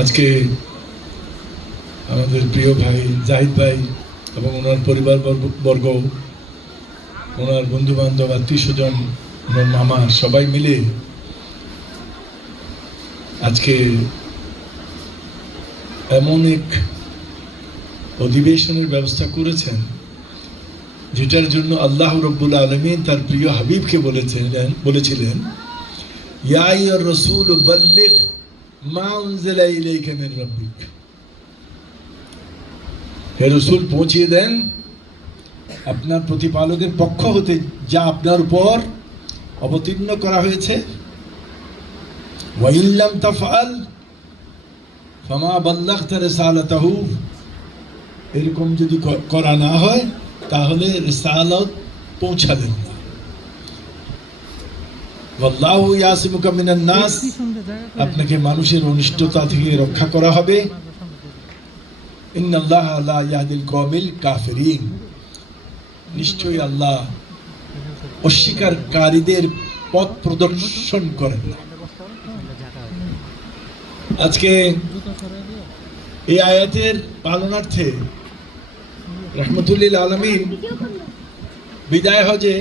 আজকে আমাদের প্রিয় ভাই জাহিদ ভাই এবং ওনার পরিবার বর্গ, ওনার বন্ধু বান্ধব, আত্মীয় স্বজন, ওনার মামা সবাই মিলে আজকে এমন এক অধিবেশনের ব্যবস্থা করেছেন যেটার জন্য আল্লাহ রব্বুল আলামিন তার প্রিয় হাবিবকে বলেছিলেন ইয়া আইয়ুর রাসূল বাল্লিগ মা উনজিলা ইলাইকা মিন রাব্বিক। হে রাসূল, পৌঁছিয়ে দেন আপনার প্রতিপালকের পক্ষ হতে যা আপনার উপর অবতীর্ণ করা হয়েছে। ওয়া ইন লাম তাফআল ফামা বাল্লাগতা রিসালাতাহু। এরকম যদি করা না হয় তাহলে রিসালাত পৌঁছালেন না। ওয়াল্লাহু ইয়াসিমুকা মিনান নাস, আপনাকে মানুষের অনিষ্টতা থেকে রক্ষা করা হবে। ইন্নাল্লাহা লা ইয়াহদিল কওমিল কাফিরিন, নিশ্চয়ই আল্লাহ অস্বীকারীদের পথ প্রদর্শন করেন না। আজকে এই আয়াতের পালনার্থে রহমতুল্লিল আলামিন বিদায় হজে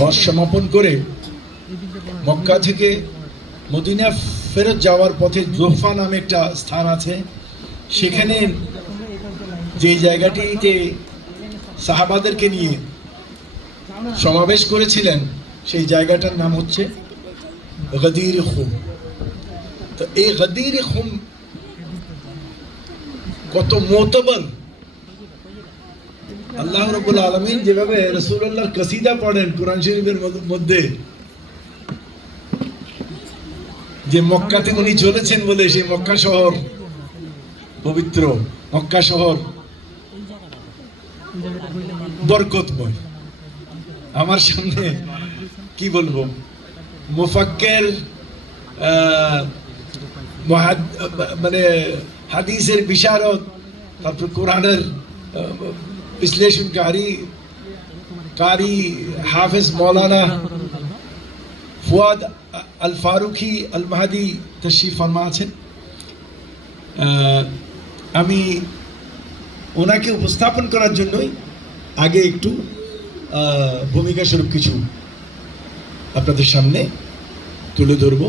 হজ সমাপন করে মক্কা থেকে মদিনা ফেরত যাওয়ার পথে জোহফা নামে একটা স্থান আছে, সেখানে যে জায়গাটিতে সাহাবাদেরকে নিয়ে সমাবেশ করেছিলেন সেই জায়গাটার নাম হচ্ছে গদির খুম। তো এই গদির খুম কত মোতবর! আল্লাহ রাব্বুল আলামিন যেভাবে রাসূলুল্লাহর কসিদা পড়েন কুরআন শরীফের মধ্যে, যে মক্কাতে উনি চলেছেন বলে সেই মক্কা শহর পবিত্র, মক্কা শহর বরকতময়। আমার সামনে কি বলবো, মুফাক্কির মানে হাদিসের বিশারদ, তারপর কোরআনের বিশ্লেষণকারী হাফেজ মৌলানা ফুয়াদ আল ফারুকি আল মাহাদি তশরিফ ফরমা আছেন। আমি ওনাকে উপস্থাপন করার জন্যই আগে একটু ভূমিকা স্বরূপ কিছু আপনাদের সামনে তুলে ধরবো।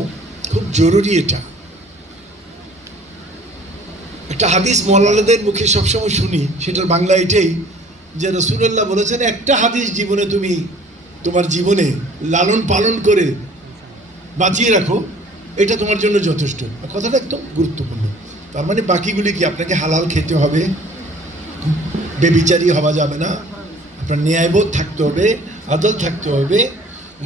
খুব জরুরি এটা। একটা হাদিস মৌলানাদের মুখে সবসময় শুনি, সেটার বাংলা এটাই যে রাসূলুল্লাহ বলেছেন, একটা হাদিস জীবনে তুমি তোমার জীবনে লালন পালন করে বাঁচিয়ে রাখো, এটা তোমার জন্য যথেষ্ট। কথাটা একদম গুরুত্বপূর্ণ। তার মানে বাকিগুলি কি, আপনাকে হালাল খেতে হবে, বেবিচারী হওয়া যাবে না, আপনার ন্যায়বোধ থাকতে হবে, আদল থাকতে হবে,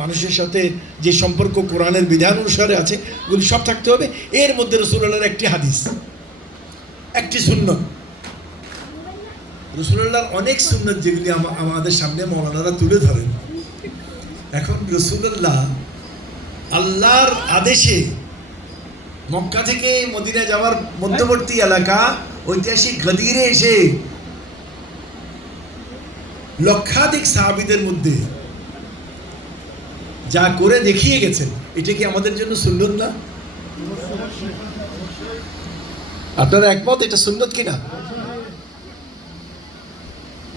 মানুষের সাথে যে সম্পর্ক কোরআনের বিধান অনুসারে আছে ওগুলি সব থাকতে হবে। এর মধ্যে রাসূলুল্লাহর একটি হাদিস, একটি সুন্নত। রাসূলুল্লাহর অনেক সুন্নত যেগুলি আমাদের সামনে মৌলানারা তুলে ধরেন। এখন রাসূলুল্লাহ আল্লাহর আদেশে মক্কা থেকে মদিনা যাওয়ার মধ্যবর্তী এলাকা ঐতিহাসিক গদিরে এসে লক্ষাধিক সাহাবীদের মধ্যে যা করে দেখিয়ে গেছেন, এটা কি আমাদের জন্য সুন্নত না? আপনারা একমত এটা সুন্নত কিনা?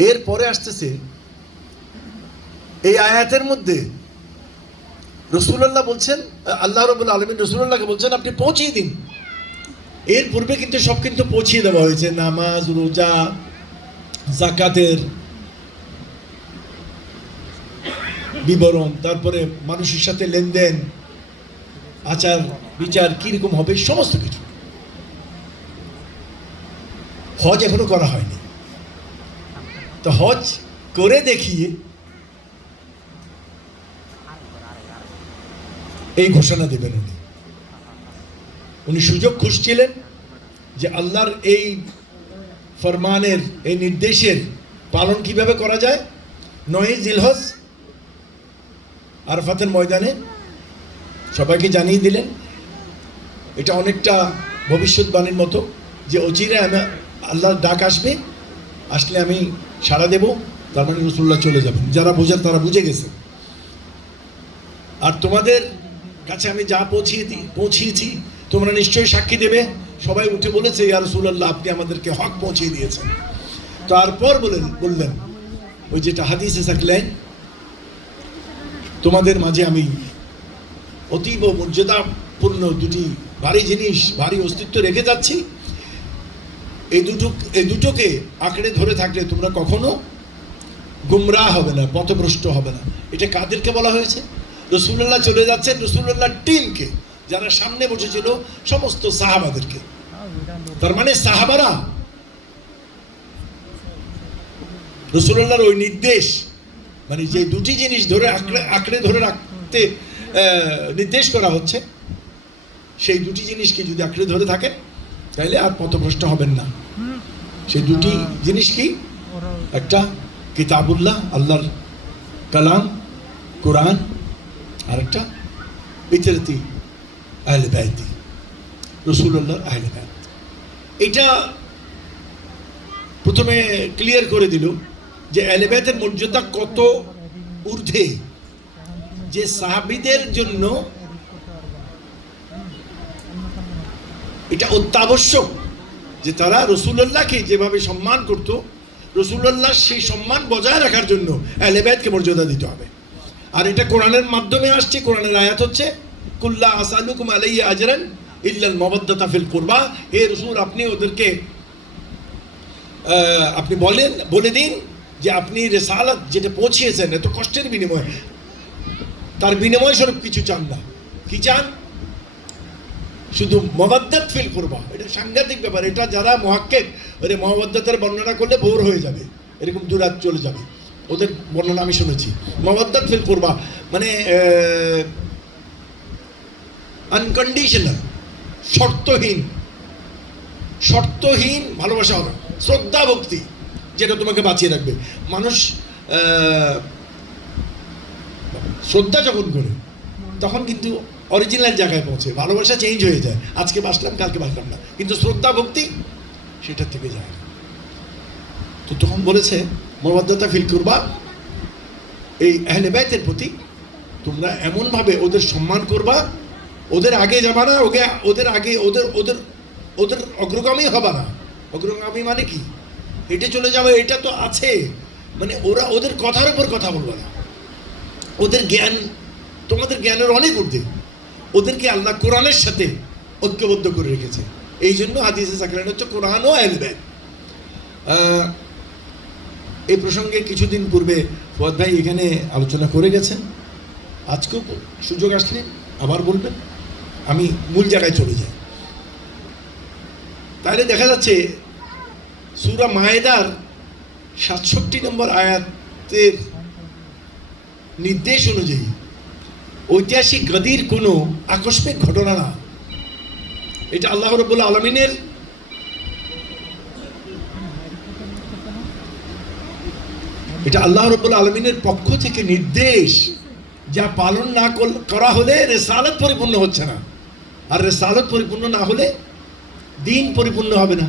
এর পরে আসতেছে এই আয়াতের মধ্যে রাসূলুল্লাহ বলছেন, আল্লাহ রাব্বুল আলামিন রাসূলুল্লাহকে বলছেন আপনি পৌঁছিয়ে দিন। এর পূর্বে কিন্তু সব কিন্তু পৌঁছিয়ে দেওয়া হয়েছে, নামাজ, রোজা, যাকাতের বিবরণ, তারপরে মানুষের সাথে লেনদেন, আচার বিচার কিরকম হবে, সমস্ত কিছু। হজ এখনো করা হয়নি, তো হজ করে দেখিয়ে এই ঘোষণা দেবেন উনি সুযোগ খুঁজছিলেন যে আল্লাহর এই ফরমানের, এই নির্দেশের পালন কিভাবে করা যায়। 9 জিলহজ আরাফাতের ময়দানে সবাইকে জানিয়ে দিলেন। এটা অনেকটা ভবিষ্যৎবাণীর মতো যে অচিরে আল্লাহর ডাক আসবে, আসলে আমি সাড়া দেব, তার মানে রাসূলুল্লাহ চলে যাবেন। যারা বোঝার তারা বুঝে গেছে। আর তোমাদের কাছে আমি যা পৌঁছিয়েছি তোমরা নিশ্চয়ই সাক্ষী দেবে। সবাই উঠে বলেছে, ইয়া রাসূলুল্লাহ, আপনি আমাদেরকে হক পৌঁছিয়ে দিয়েছেন। তারপর বললেন ওই যেটা হাদিসে থাকলেন, তোমাদের মাঝে আমি অতীব মর্যাদাপূর্ণ দুটি ভারী জিনিস, ভারী অস্তিত্ব রেখে যাচ্ছি। এই দুটোকে আঁকড়ে ধরে থাকলে তোমরা কখনো গুমরাহ হবে না, পথভ্রষ্ট হবে না। এটা কাদেরকে বলা হয়েছে? রাসূলুল্লাহ চলে যাচ্ছেন, রাসূলুল্লাহর টিমকে, যারা সামনে বসেছিল সমস্ত সাহাবাদেরকে। তার মানে সাহাবারা রাসূলুল্লাহর ওই নির্দেশ, মানে যে দুটি জিনিস ধরে আঁকড়ে ধরে রাখতে নির্দেশ করা হচ্ছে, সেই দুটি জিনিসকে যদি আঁকড়ে ধরে থাকেন তাহলে আর পথভ্রষ্ট হবেন না। সেই দুটি জিনিস কি? একটা কিতাবুল্লাহ, আল্লাহর কালাম কোরআন, আর একটা ইতরতি আহলে বাইতি, রাসূলুল্লাহর আহলে বাইত। এটা প্রথমে ক্লিয়ার করে দিল যে আহলে বাইতের মর্যাদা কত ঊর্ধ্বে, যে সাহাবীদের জন্য এটা অত্যাবশ্যক যে তারা রাসূলুল্লাহকে যেভাবে সম্মান করত, রাসূলুল্লাহ সেই সম্মান বজায় রাখার জন্য আহলে বাইতকে মর্যাদা দিতে হবে। আর এটা কোরআনের মাধ্যমে আসছে। কোরআনের আয়াত হচ্ছে, কুল্লা আসালুকুম আলাইহি আজরান ইল্লাল মাওয়াদ্দাতা ফিল কুরবা। হে রাসূল, আপনি ওদেরকে আপনি বলে দিন যে আপনি রিসালাত যেটা পৌঁছিয়েছেন এত কষ্টের বিনিময়ে, তার বিনিময় স্বরূপ কিছু চান না। কি চান? শুধু মাওয়াদ্দাত ফিল কুরবা। এটা সাংঘাতিক ব্যাপার। এটা যারা মুহাক্কিক, ওরে মাওয়াদ্দাতের বর্ণনা করলে ভোর হয়ে যাবে, এরকম দুরাত চলে যাবে। ওদের বর্ণনা আমি শুনেছি। মাওয়াদ্দাত ফিল কুরবা মানে আনকন্ডিশনাল, শর্তহীন ভালোবাসা হবে, শ্রদ্ধা ভক্তি, যেটা তোমাকে বাঁচিয়ে রাখবে। মানুষ শ্রদ্ধা যখন করে তখন কিন্তু অরিজিনাল জায়গায় পৌঁছে। ভালোবাসা চেঞ্জ হয়ে যায়, আজকে বাসলাম কালকে বাসলাম না, কিন্তু শ্রদ্ধা ভক্তি সেটার থেকে যায়। তো তখন বলেছে মাওয়াদ্দাতা ফিল কুরবা, এই আহলে বাইতের প্রতি তোমরা এমনভাবে ওদের সম্মান করবা, ওদের আগে যাবা না, ওদের আগে ওদের অগ্রগামী হবা না। অগ্রগামী মানে কি? হেঁটে চলে যাবে, এটা তো আছে, মানে ওদের কথার উপর কথা বলবা না। ওদের জ্ঞান তোমাদের জ্ঞানের অনেক ঊর্ধ্বে। ওদেরকে আল্লাহ কোরআনের সাথে ঐক্যবদ্ধ করে রেখেছে। এই জন্য হাদিসে সাকরান হচ্ছে কোরআন ও আহলে বাইত। এই প্রসঙ্গে কিছুদিন পূর্বে ফুয়াদ ভাই এখানে আলোচনা করে গেছেন, আজকেও সুযোগ আসলে আবার বলবেন। আমি মূল জায়গায় চলে যাই। তাহলে দেখা যাচ্ছে সূরা মায়েদার ৬৭ নম্বর আয়াতের নির্দেশ অনুযায়ী ঐতিহাসিক গদির কোনো আকস্মিক ঘটনা না। এটা আল্লাহ রাব্বুল আলামিনের পক্ষ থেকে নির্দেশ, যা পালন না করা হলে রিসালাত পরিপূর্ণ হচ্ছে না, আর রিসালাত পরিপূর্ণ না হলে দ্বীন পরিপূর্ণ হবে না।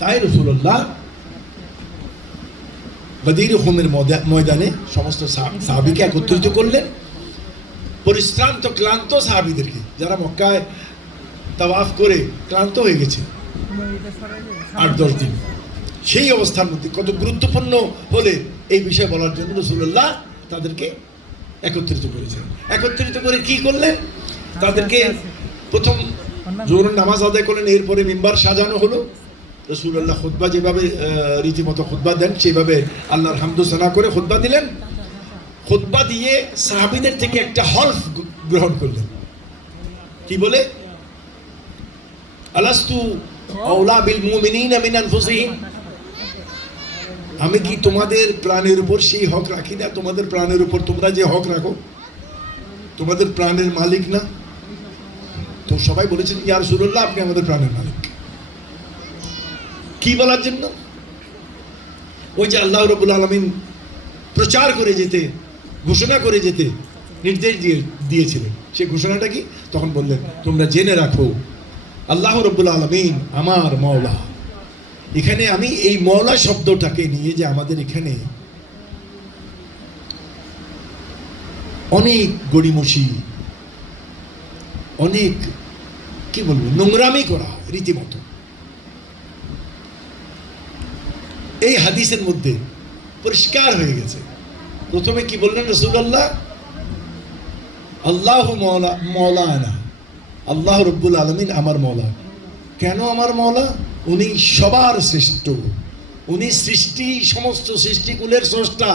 তাই রাসূলুল্লাহ বদর হোমের ময়দানে সমস্ত সাহাবীকে একত্রিত করলেন, পরিশ্রান্ত ক্লান্ত সাহাবীদেরকে, যারা মক্কায় তাওয়াফ করে ক্লান্ত হয়ে গেছে ৮-১০ দিন। সেই অবস্থার মধ্যে কত গুরুত্বপূর্ণ হলে এই বিষয় বলার জন্য রাসূলুল্লাহ তাদেরকে একত্রিত করেছেন। একত্রিত করে কি করলেন? তাদেরকে প্রথম জোহরের নামাজ আদায় করলেন, এরপরে মিম্বার সাজানো হলো। রাসূলুল্লাহ খুতবা যেভাবে রীতিমতো খুতবা দেন সেইভাবে আল্লাহর হামদু সানা করে খুতবা দিলেন। খুতবা দিয়ে সাহাবীদের থেকে একটা হলফ গ্রহণ করলেন। কি বলে? আলাস্তু আওলা বিল মুমিনিনা মিন আনফুসিহিম, আমি কি তোমাদের প্রাণের উপর সেই হক রাখি না? তোমাদের প্রাণের উপর তোমরা যে হক রাখো, তোমাদের প্রাণের মালিক না? তো সবাই বলেছেন, ইয়া রাসূলুল্লাহ, আপনি আমাদের প্রাণের মালিক। কি বলার জন্য? ওই যে আল্লাহ রাব্বুল আলামিন প্রচার করে যেতে, ঘোষণা করে যেতে নির্দেশ দিয়েছিলেন, সেই ঘোষণাটা কি? তখন বললেন, তোমরা জেনে রাখো আল্লাহ রাব্বুল আলামিন আমার মাওলা। এখানে আমি এই মাওলা শব্দটাকে নিয়ে যে আমাদের এখানে অনেক গড়িমসি, অনেক কি বলবো নোংরামি করা রীতিমতো। এই হাদিসের মধ্যে পরিষ্কার হয়ে গেছে। প্রথমে কি বললেন রাসূলুল্লাহ? আল্লাহু মাওলানা, আল্লাহ রব্বুল আলামিন আমার মওলা। কেন আমার মওলা? উনি সবার শ্রেষ্ঠ, উনি সৃষ্টি, সমস্ত সৃষ্টিকুলের স্রষ্টা,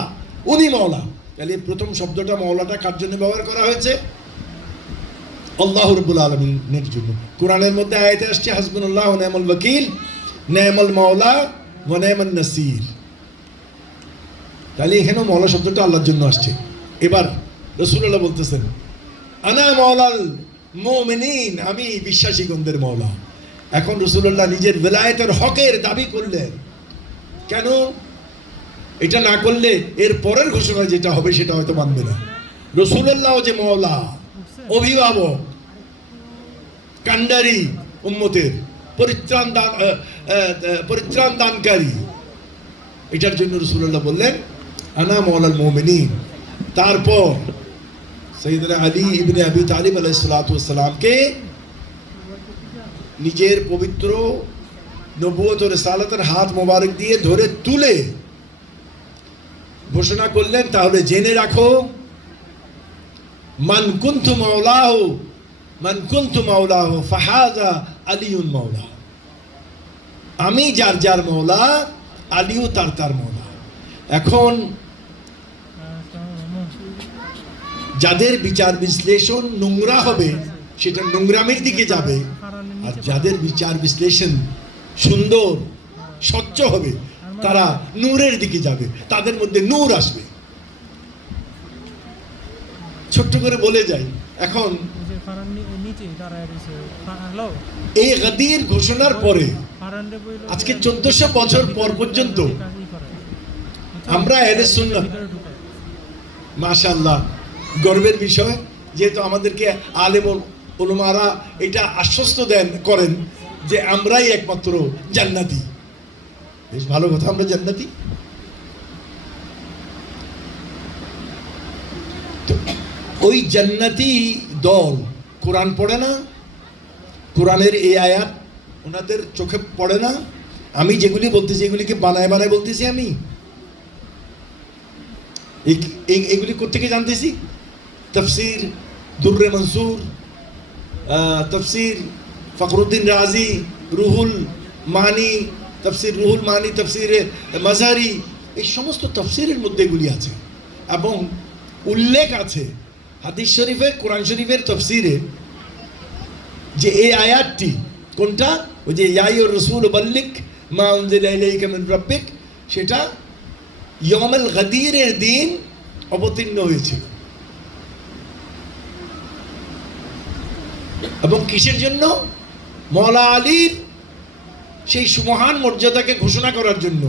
উনি মওলা। তাহলে প্রথম শব্দটা মওলাটা কার জন্য ব্যবহার করা হয়েছে? আল্লাহ রব্বুল আলামিনের জন্য। কোরআনের মধ্যে আয়াতে আসছে হাসবুনাল্লাহু ওয়া নি'মাল ওয়াকিল, নি'মাল মাওলা ওয়া নি'মান নাসির। তাহলে এখানেও মওলা শব্দটা আল্লাহর জন্য আসছে। এবার রাসূলুল্লাহ বলতেছেন আনা মাওলাল মুমিনিন, আমি বিশ্বাসীগণদের মওলা। এখন রাসূলুল্লাহ নিজের বেলায়েতের হকের দাবি করলেন। কেন? এটা না করলে এর পরের ঘোষণা যেটা হবে সেটা হয়তো মানবে না। রাসূলুল্লাহ যে মওলা, অভিভাবক, কান্ডারি, উম্মতের পরিত্রাণ দানকারী, এটার জন্য রাসূলুল্লাহ বললেন আনা মাওলাল মুমিনিন। তারপর সাইয়েদনা আলী ইবনে আবি তালিব আলাইহিস সালাতু ওয়াস সালামকে নিজের পবিত্র নবুয়ত ও রিসালাতের হাত মোবারক দিয়ে ধরে তুলে ঘোষণা করলেন, তাহলে জেনে রাখো মান কুনতু মাওলাহু ফাহাযা আলিউন মাওলা। আমি যার যার মওলা, আলীও তার তার মওলা। এখন যাদের বিচার বিশ্লেষণ নোংরা হবে সেটা নোংরামির দিকে যাবে, আর যাদের বিচার বিশ্লেষণ সুন্দর স্বচ্ছ হবে তারা নূরের দিকে যাবে, তাদের মধ্যে নূর আসবে। ছোট্ট করে বলে যাই, এখন এই গাদির ঘোষণার পরে আজকে 1400 বছর পর পর্যন্ত আমরা আহলে সুন্নাত, মাশাআল্লাহ গর্বের বিষয়, যেহেতু আমাদেরকে আলেম উলামারা এটা আশ্বস্ত করেন যে আমরাই একমাত্র জান্নাতি। বেশ ভালো কথা, আমরা জান্নাতি। তো ওই জান্নাতি দল কোরআন পড়ে না, কোরআনের এই আয়াত ওনাদের চোখে পড়ে না। আমি যেগুলি বলতেছি এগুলিকে বানায় বানায় বলতেছি। আমি এগুলি কোত্থেকে জানতেছি? তফসির দুর্রে মনসুর, তফসির ফখরুদ্দিন রাজি, রুহুল মানি, তফসির রুহুল মানি, তফসির মাজারি, এই সমস্ত তফসিরের মধ্যে এগুলি আছে। এবং উল্লেখ আছে হাদিস শরীফে, কোরআন শরীফের তফসিরে, যে এই আয়াতটি কোনটা, ওই যে ইয়া আইয়ুর রাসূল বাল্লিগ মা উনজিলা ইলাইকা মিন রাব্বিক, সেটা ইয়াউমুল গাদিরের দিন অবতীর্ণ হয়েছিল। এবং কিসের জন্য? মওলা আলীর সেই সুমহান মর্যাদাকে ঘোষণা করার জন্য।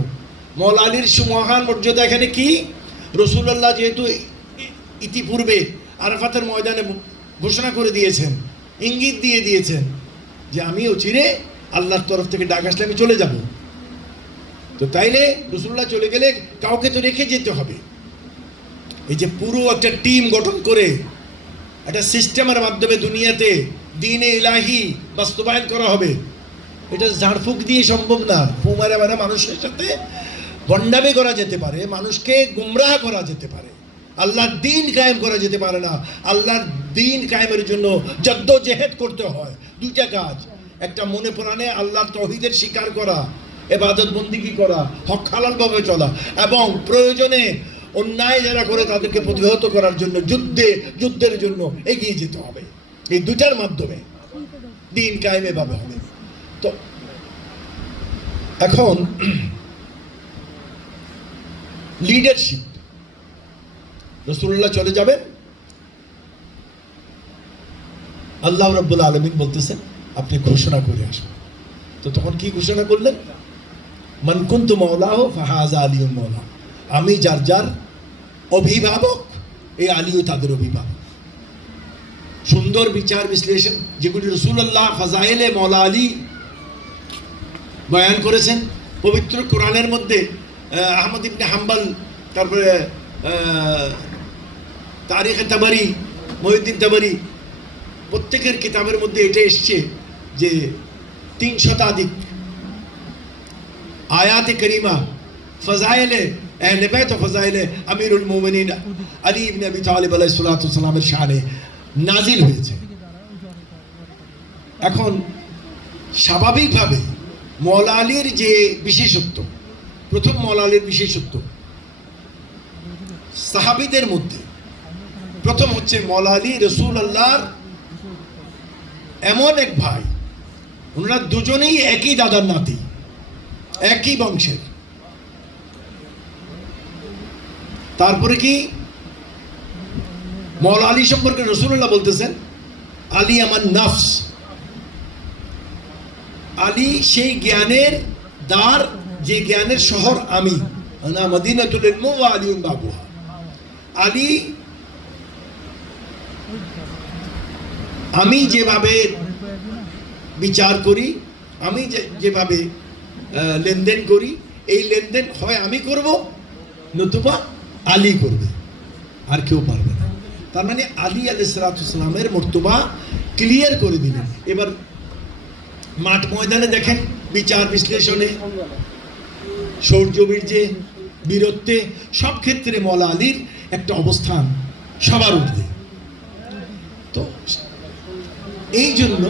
মওলা আলীর সুমহান মর্যাদা এখানে কি? রাসূলুল্লাহ যেহেতু ইতিপূর্বে আরাফাতের ময়দানে ঘোষণা করে দিয়েছেন, ইঙ্গিত দিয়ে দিয়েছেন যে আমি চিরে আল্লাহর তরফ থেকে ডাক আসলে আমি চলে যাব। তো তাইলে রাসূলুল্লাহ চলে গেলে কাউকে তো রেখে যেতে হবে। এই যে পুরো একটা টিম গঠন করে একটা সিস্টেমের মাধ্যমে দুনিয়াতে দ্বীনে ইলাহি বাস্তবায়ন করা হবে, এটা ঝাড়ফুঁক দিয়ে সম্ভব না। ফু মারা মারা মানুষের সাথে ভণ্ডামি করা যেতে পারে, মানুষকে গুমরাহ করা যেতে পারে, আল্লাহর দ্বীন কায়েম করা যেতে পারে না। আল্লাহর দ্বীন কায়েমের জন্য জদ্দোজেহেদ করতে হয়। দুইটা কাজ, একটা মনে প্রাণে আল্লাহর তাওহীদের স্বীকার করা, ইবাদত বন্দেগী করা, হক হালালভাবে চলা, এবং প্রয়োজনে অন্যায় যারা করে তাদেরকে প্রতিহত করার জন্য যুদ্ধের জন্য এগিয়ে যেতে হবে। এই দুটার মাধ্যমে দ্বীন কায়েম এভাবে হবে। তো এখন লিডারশিপ, রাসূলুল্লাহ চলে যাবেন, আল্লাহ রাব্বুল আলামিন বলতেছেন আপনি ঘোষণা করে আসুন। তো তখন কি ঘোষণা করলেন? মান কুনতু মাওলাহু ফাহাযা আলিউন মাওলা। আমি যার যার অভিভাবক, এই আলীও তাদের অভিভাবক। সুন্দর বিচার বিশ্লেষণ যেগুলি রাসূলুল্লাহ ফাজাইলে মাওলা আলী বয়ান করেছেন পবিত্র কোরআনের মধ্যে। আহমদ ইবনে হাম্বল, তারপরে তারিখে তাবারি, মহিউদ্দিন তাবারি, প্রত্যেকের কিতাবের মধ্যে এটা এসছে যে 3 শতাধিক আয়াতে করিমা ফজাইলে আহলে বাইত ও ফজাইলে আমিরুল মুমিনিন আলী ইবনে আবি তালিব আলাইহিস সালাতু ওয়াস সালামের শানে নাজিল হয়েছে। এখন স্বাভাবিকভাবে মওলা আলীর যে বিশেষত্ব, প্রথম মওলা আলীর বিশেষত্ব সাহাবীদের মধ্যে প্রথম হচ্ছে মওলা আলী রাসূলুল্লাহর এমন এক ভাই, ওনারা দুজনেই একই দাদার নাতি, একই বংশের। তারপরে কি মওলা আলী সম্পর্কে রাসূলুল্লাহ বলতেছেন, আলী আমার নফস, আলী সেই জ্ঞানের দ্বার যে জ্ঞানের শহর আমি, আনা মদিনাতুল ইলম ওয়া আলিউন বাবুহা। আলী আমি যেভাবে বিচার করি, আমি যেভাবে লেনদেন করি, এই লেনদেন হয় আমি করব নতুবা আলী করবে, আর কেউ পারবে না। তার মানে আলী আলাইহিস সালাতু ওয়াস সালামের মর্তবা ক্লিয়ার করে দিলেন। এবার মাঠ ময়দানে দেখেন, বিচার বিশ্লেষণে, শৌর্যবীর্যে, বীরত্বে, সব ক্ষেত্রে মওলা আলীর একটা অবস্থান সবার ঊর্ধ্বে। তো এই জন্য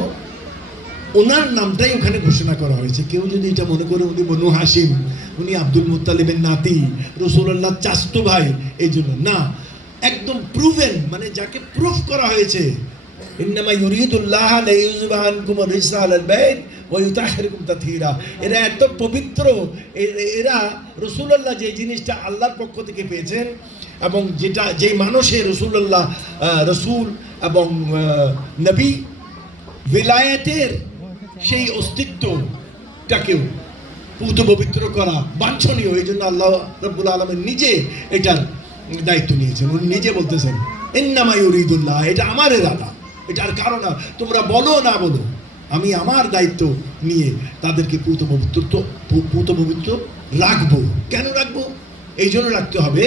ওনার নামটাই ওখানে ঘোষণা করা হয়েছে। কেউ যদি এটা মনে করে উনি বনু হাশিম, উনি আব্দুল মুত্তালিবের নাতি, রাসূলুল্লাহ চাচতো ভাই, এই জন্য না, একদম প্রুভেন, মানে যাকে প্রুফ করা হয়েছে। ইন্নামা ইউরিদুল্লাহ লিইউযিবা আনকুম আর-রিজসা আলাল বাইত ওয়া ইউতাহহিরাকুম তাতহীরা। এরা এত পবিত্র, এরা রাসূলুল্লাহ যে জিনিসটা আল্লাহর পক্ষ থেকে পেয়েছেন, এবং যেটা যেই মানুষে রাসূলুল্লাহ রাসূল এবং নবী ভিলায়েতের সেই অস্তিত্বটাকেও পূত পবিত্র করা বাঞ্ছনীয়। এই জন্য আল্লাহ রাব্বুল আলামিন নিজে এটার দায়িত্ব নিয়েছেন। উনি নিজে বলতেছেন, ইন্নামা ইউরিদুল্লাহ, এটা আমার ইরাদা, এটার কারণ তোমরা বলো না বলো, আমি আমার দায়িত্ব নিয়ে তাদেরকে পূত পবিত্র রাখবো। কেন রাখবো? এই জন্য রাখতে হবে,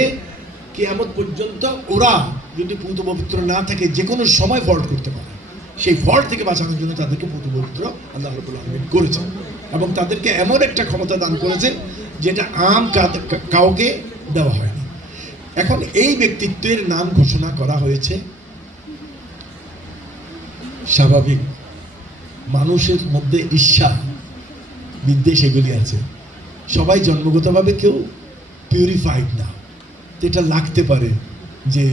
কিয়ামত পর্যন্ত ওরা যদি পূত পবিত্র না থাকে, যে কোনো সময় ফল্ট করতে পারে। সেই ফল্ট থেকে বাঁচানোর জন্য তাদেরকে পূত পবিত্র আল্লাহ রাব্বুল আলামিন করেছেন, এবং তাদেরকে এমন একটা ক্ষমতা দান করেছেন যেটা আম কাউকে দেওয়া হয় না। এখন এই ব্যক্তিত্বের নাম ঘোষণা করা হয়েছে। স্বাভাবিক মানুষের মধ্যে ঈর্ষা, বিদ্বেষ এগুলি আছে। সবাই জন্মগতভাবে কেউ পিউরিফাইড না, এটা লাগতে পারে যে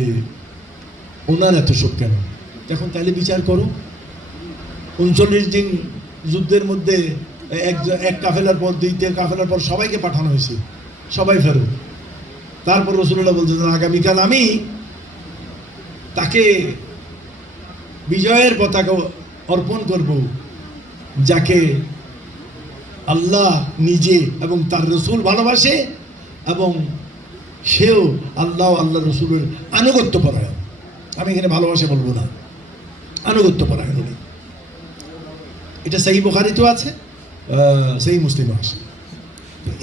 ওনার এত শোক কেন। এখন তাহলে বিচার করো, 39 দিন যুদ্ধের মধ্যে এক কাফেলার পর, 2 কাফেলার পর সবাইকে পাঠানো হয়েছে, সবাই ফেরত। তারপর রাসূলুল্লাহ বলতেছেন, আগামীকাল আমি তাকে বিজয়ের পতাকা অর্পণ করব যাকে আল্লাহ নিজে এবং তার রাসূল ভালোবাসে, এবং সেও আল্লাহ আল্লাহ রাসূলের আনুগত্য পরায়ণ। আমি এখানে ভালোবাসা বলবো না, আনুগত্য পরায়ণ উনি। এটা সহিহ বুখারীতেও আছে, সহিহ মুসলিমও আছে।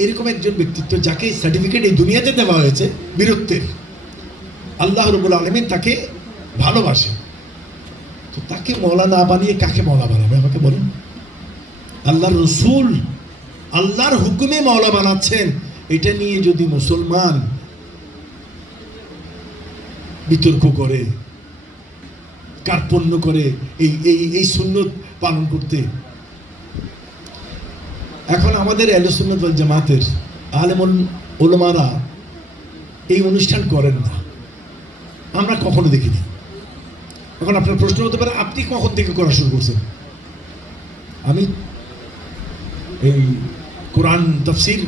এরকম একজন ব্যক্তিত্ব যাকে সার্টিফিকেট এই দুনিয়াতে দেওয়া হয়েছে বীরত্বের, আল্লাহ রাব্বুল আলামিন তাকে ভালোবাসে, তো তাকে মওলা না বানিয়ে কাকে মওলা বানাবে আমাকে বলুন? আল্লাহর রাসূল আল্লাহর হুকুমে মওলা বানাচ্ছেন, এটা নিয়ে যদি মুসলমান বিতর্ক করে, কার্পণ্য করে এই সুন্নত পালন করতে। এখন আমাদের আহলে সুন্নাত ওয়াল জামাতের আলেম উলামারা এই অনুষ্ঠান করেন না, আমরা কখনো দেখিনি। এখন আপনার প্রশ্ন হতে পারে, আপনি কখন থেকে করা শুরু করছেন? আমি এই কোরআন তাফসীর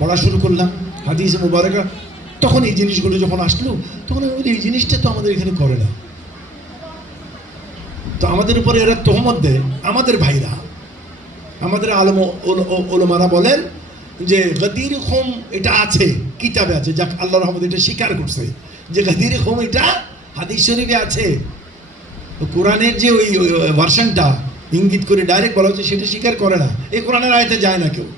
পড়া শুরু করলাম, হাদিসে মুবারাকা, তখন এই জিনিসগুলো যখন আসলো, তখন এই জিনিসটা তো আমাদের এখানে করে না। তো আমাদের উপরে এরা তোহমত দেয়, আমাদের ভাইরা, আমাদের আলেম ওলামারা বলেন যে গাদির খুম এটা আছে, কিতাবে আছে, যাক আল্লাহর রহমতে এটা স্বীকার করছে যে গাদির খুম এটা হাদিস শরীফে আছে। কোরআনের যে ওই ভার্সনটা ইঙ্গিত করে ডাইরেক্ট বলা হচ্ছে, সেটা স্বীকার করে না। এই কোরআনের আয়াতে যায় না কেউ,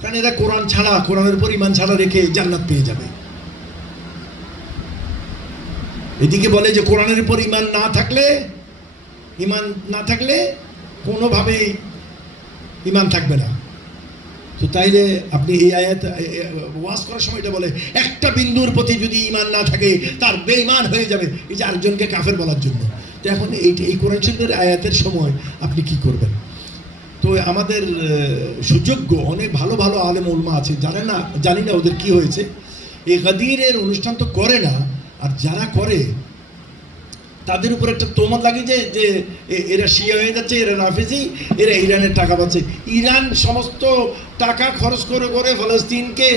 কারণ এরা কোরআন ছাড়া, কোরআনের উপর ঈমান ছাড়া রেখে জান্নাত পেয়ে যাবে। এদিকে বলে যে কোরআনের উপর ইমান না থাকলে কোনোভাবেই ইমান থাকবে না। তো তাইলে আপনি এই আয়াত ওয়াজ করার সময় এটা বলে একটা বিন্দুর প্রতি যদি ইমান না থাকে তার বেঈমান হয়ে যাবে, এই যে আরেকজনকে কাফের বলার জন্য। তো এখন এই কোরআন শরীফের আয়াতের সময় আপনি কি করবেন? তো আমাদের সুযোগ্য অনেক ভালো ভালো আলেম উলমা আছে, জানি না ওদের কি হয়েছে, এই গাদিরের অনুষ্ঠান তো করে না, আর যারা করে তাদের উপর একটা তোমত লাগে যে এরা শিয়া হয়ে যাচ্ছে, এরা রাফেজি, এরা ইরানের টাকা পাচ্ছে। ইরান সমস্ত টাকা খরচ করে ফলস্তিনকে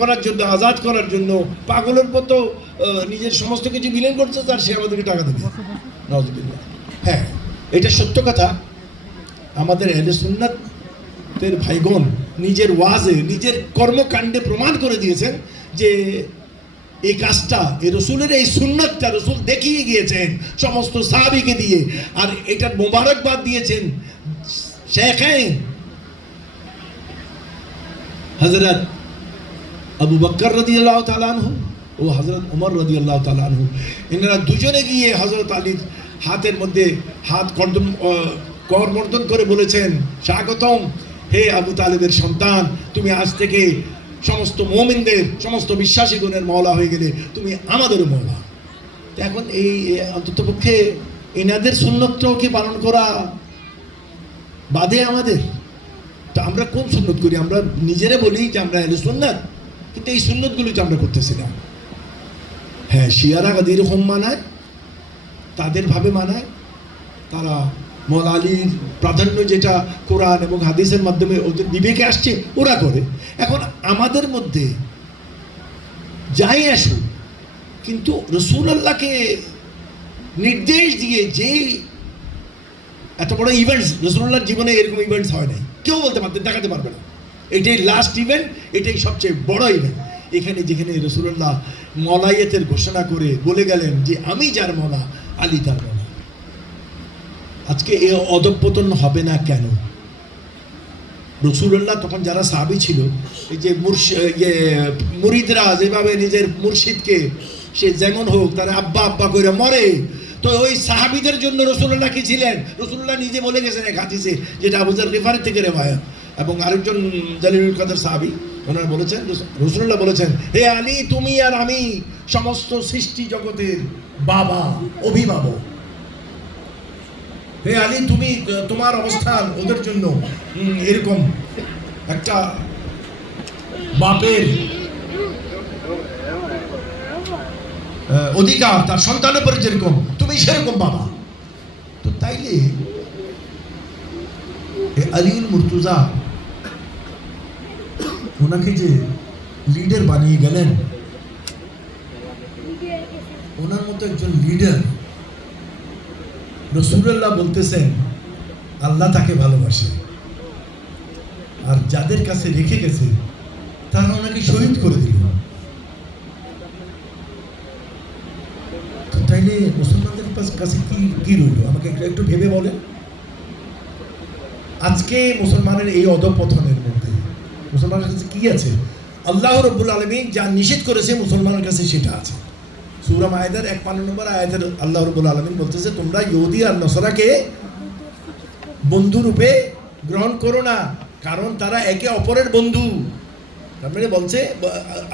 করার জন্য, আজাদ করার জন্য পাগলের মতো নিজের সমস্ত কিছু বিলীন করছে, আর সে আমাদেরকে টাকা দেবে। হ্যাঁ, এটা সত্য কথা। আমাদের আহলে সুন্নাতের ভাইগণ নিজের ওয়াজে, নিজের কর্মকাণ্ডে প্রমাণ করে দিয়েছেন যে এই কাজটা, এই রসুলের এই সুন্নাতটা রসুল দেখিয়ে গিয়েছেন সমস্ত সাহাবীকে দিয়ে, আর এটার মোবারকবাদ দিয়েছেন শেখাইন হযরত আবু বকর রাদিয়াল্লাহু তাআলা আনহু ও হযরত ওমর রাদিয়াল্লাহু তাআলা আনহু। এনারা দুজনে গিয়ে হযরত আলীর হাতের মধ্যে হাত করমর্দন করে বলেছেন, স্বাগতম হে আবু তালেবের সন্তান, তুমি আজ থেকে সমস্ত মুমিনদের, সমস্ত বিশ্বাসীগণের মওলা হয়ে গেলে, তুমি আমাদেরও মওলা। এখন এই অন্ততপক্ষে এনাদের সুন্নতটাও কি পালন করা বাদে আমাদের? তো আমরা কোন সুন্নত করি? আমরা নিজেরা বলি যে আমরা আহলে সুন্নাত, কিন্তু এই সুন্নতগুলি তো আমরা করতেছি না। হ্যাঁ, শিয়ারা গাদির হোম মানায়, তাদের ভাবে মানায়, তারা মওলা আলীর প্রাধান্য যেটা কোরআন এবং হাদিসের মাধ্যমে ওদের বিবেকে আসছে ওরা করে। এখন আমাদের মধ্যে যাই আসুক, কিন্তু রাসূলুল্লাহকে নির্দেশ দিয়ে যে এত বড় ইভেন্টস, রাসূলুল্লাহর জীবনে এরকম ইভেন্টস হয় নাই, কেউ দেখাতে পারবে না। এটাই লাস্ট ইভেন্ট, এটাই সবচেয়ে বড় ইভেন্ট। এখানে যেখানে রাসূলুল্লাহ মওলাইয়াতের ঘোষণা করে বলে গেলেন যে আমি যার মওলা, আলী তার মওলা। আজকে এ অধঃপতন হবে না কেন? রাসূলুল্লাহ তখন যারা সাহাবী ছিল, এই যে মুরিদরা যেভাবে নিজের মুর্শিদকে সে যেমন হোক তারা আব্বা আব্বা করে মরে, তো ওই সাহাবীদের জন্য রাসূলুল্লাহ কি ছিলেন? রাসূলুল্লাহ নিজে বলে গেছেন এক হাদিসে, যেটা আবু যর গিফারি থেকে রিওয়ায়াত, এবং আরেকজন জালিলুল কদর সাহাবী ওনারা বলেছেন, রাসূলুল্লাহ বলেছেন, হে আলী, তুমি আর আমি সমস্ত সৃষ্টি জগতের বাবা, অভিভাবক। হে আলী, তুমি, তোমার অবস্থান ওদের জন্য এরকম একটা বাপের অধিকার তার সন্তানের পরে যেরকম, তুমি সেরকম বাবা। তো তাইলে আলীর মুর্তজা ওনাকে যে লিডার বানিয়ে গেলেন, ওনার মতো একজন লিডার, রাসূলুল্লাহ বলতেছেন আল্লাহ তাকে ভালোবাসে, আর যাদের কাছে রেখে গেছে তারা ওনাকে শহীদ করে দিল। তাইলে মুসলমানদের কাছে কি রইল? আমাকে একটু ভেবে বলেন। আজকে মুসলমানের এই অধঃপতনের মধ্যে মুসলমানের কাছে কি আছে? আল্লাহ রাব্বুল আলামিন যা নিষেধ করেছে মুসলমানের কাছে সেটা আছে। সূরা মায়েদার 51 নম্বর আয়াতের আল্লাহ রাব্বুল আলামিন বলতেছে, তোমরা ইহুদি আর নসরাকে বন্ধু রূপে গ্রহণ করো না, কারণ তারা একে অপরের বন্ধু। তারপরে বলছে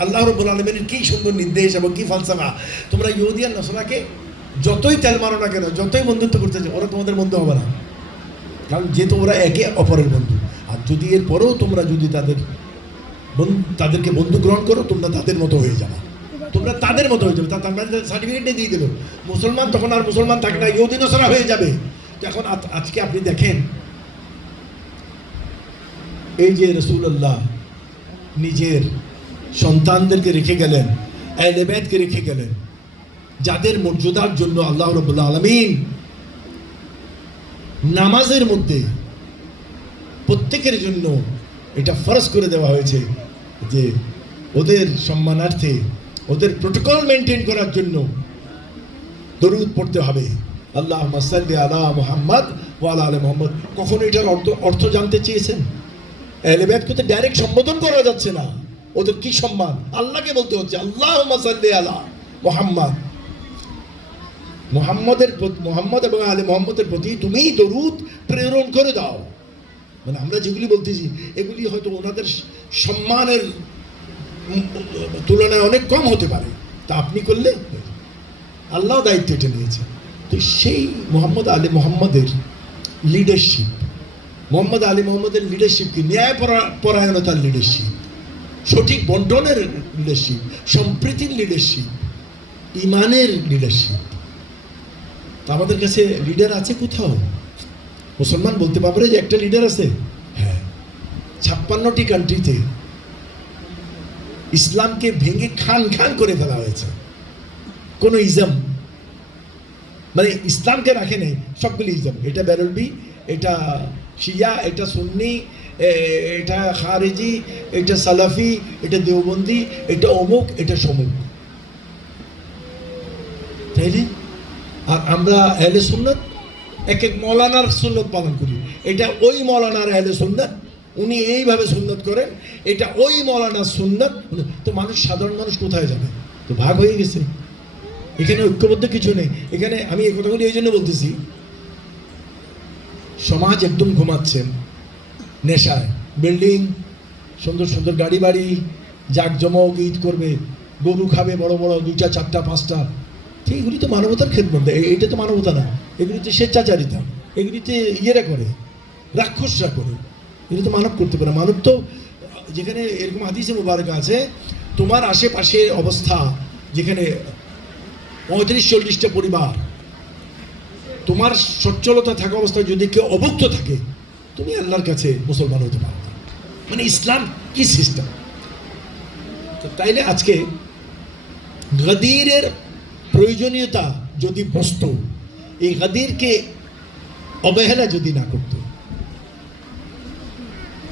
আল্লাহ রাব্বুল আলামিনের কি সুন্দর নির্দেশ এবং কি ফালসাফা, তোমরা ইহুদি আর নসরাকে যতই তেল মারো না কেন, যতই বন্ধুত্ব করতে চাও, ওরা তোমাদের বন্ধু হবে না, কারণ যেহেতু ওরা একে অপরের বন্ধু। আর যদি এর পরেও তোমরা যদি তাদেরকে বন্ধু গ্রহণ করো, তোমরা তাদের মতো হয়ে যাবে, তোমরা তাদের মতো হয়ে যাবে। তাদের সার্টিফিকেটে দিয়ে দিল, মুসলমান তখন আর মুসলমান থাকে না, ইহুদি নসরা হয়ে যাবে। তো এখন আজকে আপনি দেখেন, এই যে রাসূলুল্লাহ নিজের সন্তানদেরকে রেখে গেলেন, আহলে বাইতকে রেখে গেলেন, যাদের মর্যাদার জন্য আল্লাহ রাব্বুল আলামিন নামাজের মধ্যে প্রত্যেকের জন্য এটা ফরজ করে দেওয়া হয়েছে যে ওদের সম্মানার্থে, ওদের প্রোটোকল মেনটেন করার জন্য দরুদ পড়তে হবে, আল্লাহুম্মা সাল্লি আলা মুহাম্মদ ওয়া আলা আলি মুহাম্মদ। কখনো এটার অর্থ জানতে চেয়েছেন? আহলে বাইতকে তো ডাইরেক্ট সম্বোধন করা যাচ্ছে না, ওদের কি সম্মান, আল্লাহকে বলতে হচ্ছে আল্লাহুম্মা সাল্লি আলা মোহাম্মদ এবং আলে মোহাম্মদের প্রতি তুমি দরুদ প্রেরণ করে দাও। মানে আমরা যেগুলি বলতেছি এগুলি হয়তো ওনাদের সম্মানের তুলনায় অনেক কম হতে পারে, তা আপনি করলে আল্লাহ দায়িত্ব এটা নিয়েছে। তো সেই মোহাম্মদ আলী মোহাম্মদের লিডারশিপ, মোহাম্মদ আলী মোহাম্মদের লিডারশিপ কি? ন্যায় পরায়ণতার লিডারশিপ, সঠিক বন্টনের লিডারশিপ, সম্প্রীতির লিডারশিপ, ইমানের লিডারশিপ। তা আমাদের কাছে লিডার আছে কোথাও? মুসলমান বলতে পারবে যে একটা লিডার আছে? হ্যাঁ, 56টি কান্ট্রিতে ইসলামকে ভেঙে খান খান করে ফেলা হয়েছে। কোনো ইজম মানে ইসলামকে রাখে নেই, সবগুলি ইজম। এটা বেরলবি, এটা শিয়া, এটা সুন্নি, এটা খারেজি, এটা সালাফি, এটা দেওবন্দি, এটা অমুক, এটা সমুক, তাইলে? আর আমরা আহলে সুন্নাত এক এক মৌলানার সুন্নত পালন করি। এটা ওই মৌলানার আহলে সুন্নাত, উনি এইভাবে সুন্নত করেন, এটা ওই মৌলানার সুন্নাত। তো মানুষ, সাধারণ মানুষ কোথায় যাবে? তো ভাগ হয়ে গেছে, এখানে ঐক্যবদ্ধ কিছু নেই। এখানে আমি এই কথাগুলি এই জন্য বলতেছি, সমাজ একদম ঘুমাচ্ছেন নেশায়, বিল্ডিং, সুন্দর সুন্দর গাড়ি বাড়ি, জাঁকজমক, ঈদ করবে, গরু খাবে বড় বড় 2টা 4টা 5টা। এগুলি তো মানবতার খেদমত, এটা তো মানবতা না, এগুলিতে স্বেচ্ছাচারিতা, এগুলিতে ইয়েরা করে, রাক্ষসরা করে। এগুলি তো মানব করতে পারে। মানব তো, যেখানে এরকম হাদিসে মুবারক আছে, তোমার আশেপাশে অবস্থা যেখানে 35-40টা পরিবার, তোমার সচ্ছলতা থাকা অবস্থায় যদি কেউ অভুক্ত থাকে, তুমি আল্লাহর কাছে মুসলমান হতে পারো না। মানে ইসলাম কি সিস্টেম! তো তাইলে আজকে গাদিরের প্রয়োজনীয়তা যদি বুঝতো, এই গাদিরকে অবহেলা যদি না করত,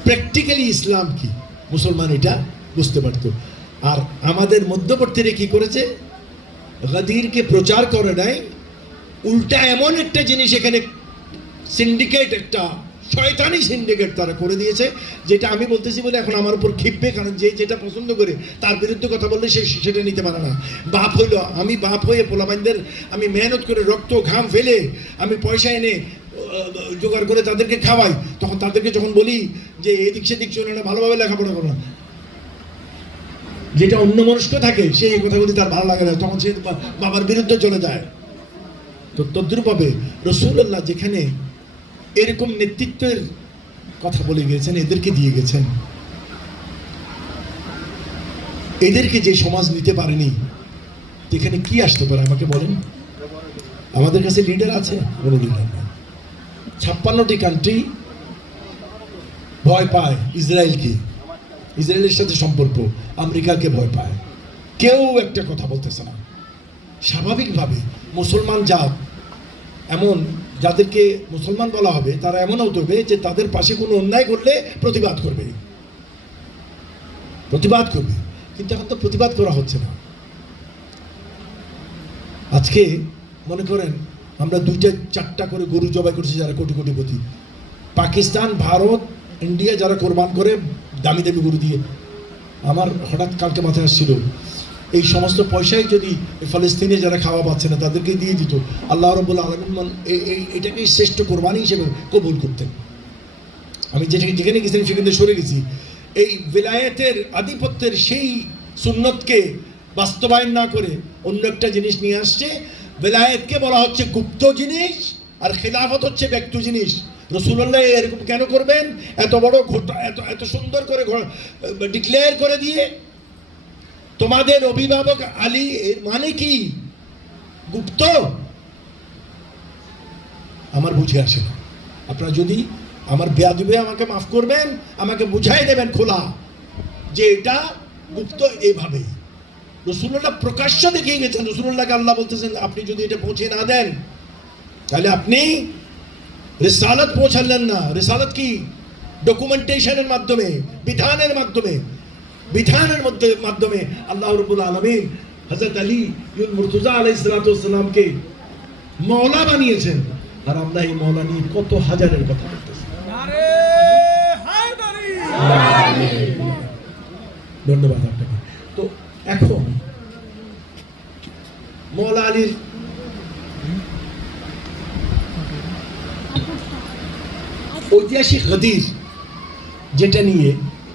প্র্যাকটিক্যালি ইসলাম কি, মুসলমান এটা বুঝতে পারত। আর আমাদের মধ্যবর্তীরা কি করেছে? গাদিরকে প্রচার করে নাই, উল্টা এমন একটা জিনিস এখানে সিন্ডিকেট, একটা শয়তানি সিন্ডিকেট তারা করে দিয়েছে, যেটা আমি বলতেছি বলে এখন আমার উপর ক্ষিপ্বে, কারণ যে যেটা পছন্দ করে তার বিরুদ্ধে কথা বললে সে সেটা নিতে পারে না। বাপ হইল, আমি বাপ হয়ে পোলাবাইনদের আমি মেহনত করে রক্ত ঘাম ফেলে আমি পয়সা এনে জোগাড় করে তাদেরকে খাওয়াই, তখন তাদেরকে যখন বলি যে এদিক সেদিক চলে না, ভালোভাবে লেখাপড়া করো না, যেটা অন্য মনস্ক থাকে, সে এই কথাগুলি তার ভালো লাগে না, তখন সে বাবার বিরুদ্ধে চলে যায়। তো তদ্রূপভাবে রাসূলুল্লাহ যেখানে এরকম নেতৃত্বের কথা বলে গেছেন, এদেরকে দিয়ে গেছেন, এদেরকে যে সমাজ নিতে পারেনি, এখানে কি আসতে পারে আমাকে বলেন? আমাদের কাছে লিডার আছে? কোনো লিডার নেই। 56টি কান্ট্রি ভয় পায় ইসরায়েলকে, ইসরায়েলের সাথে সম্পর্ক, আমেরিকাকে ভয় পায়, কেউ একটা কথা বলতেছে না। স্বাভাবিকভাবে মুসলমান জাত এমন, যাদেরকে মুসলমান বলা হবে, তারা এমন হতে হবে যে তাদের পাশে কোনো অন্যায় করলে প্রতিবাদ করবে, প্রতিবাদ করবে। কিন্তু এখন তো প্রতিবাদ করা হচ্ছে না। আজকে মনে করেন আমরা 2টা-4টা করে গরু জবাই করছি যারা কোটি কোটিপতি, পাকিস্তান, ভারত, ইন্ডিয়া যারা কোরবান করে দামি দামি গরু দিয়ে। আমার হঠাৎ কালকে মাথায় আসছিল, এই সমস্ত পয়সাই যদি ফলস্তিনে যারা খাওয়া পাচ্ছে না তাদেরকে দিয়ে দিত, আল্লাহ রাব্বুল আলামিন এটাকে শ্রেষ্ঠ কোরবানি হিসেবে কবুল করতেন। আমি যেখানে গেছিলাম সেখানে সরে গেছি। এই বেলায়েতের আধিপত্যের সেই সুন্নতকে বাস্তবায়ন না করে অন্য একটা জিনিস নিয়ে আসছে। বেলায়েতকে বলা হচ্ছে গুপ্ত জিনিস, আর খিলাফত হচ্ছে ব্যক্ত জিনিস। রাসূলুল্লাহ এরকম কেন করবেন? এত বড় এত সুন্দর করে ডিক্লেয়ার করে দিয়ে, তোমাদের অভিভাবক আলী, এর মানে কি গুপ্ত? আমার বুঝে আসে না। আপনারা যদি আমার বেয়াদবি আমাকে মাফ করবেন, আমাকে বুঝাই দেবেন খোলা যে এটা গুপ্ত। এইভাবে রাসূলুল্লাহ প্রকাশ্য দেখিয়ে গেছেন। রাসূলুল্লাহকে আল্লাহ বলতেছেন, আপনি যদি এটা পৌঁছে না দেন তাহলে আপনি রিসালাত পৌঁছালেন না। রিসালাত কি? ডকুমেন্টেশনের মাধ্যমে, বিধানের মাধ্যমে, মাধ্যমে আল্লাহ রাব্বুল আলামিন হযরত আলী ইবনে মুর্তজা আলাইহিস সালাতু ওয়াস সালামকে মওলা বানিয়েছেন। আর আমরা এই মওলা নিয়ে কত হাজারের কথা বলতেছি। নারে হায়দারি! ধন্যবাদ আপনাকে। তো এখন মৌলা আলীর ঐতিহাসিক হাদিস যেটা নিয়ে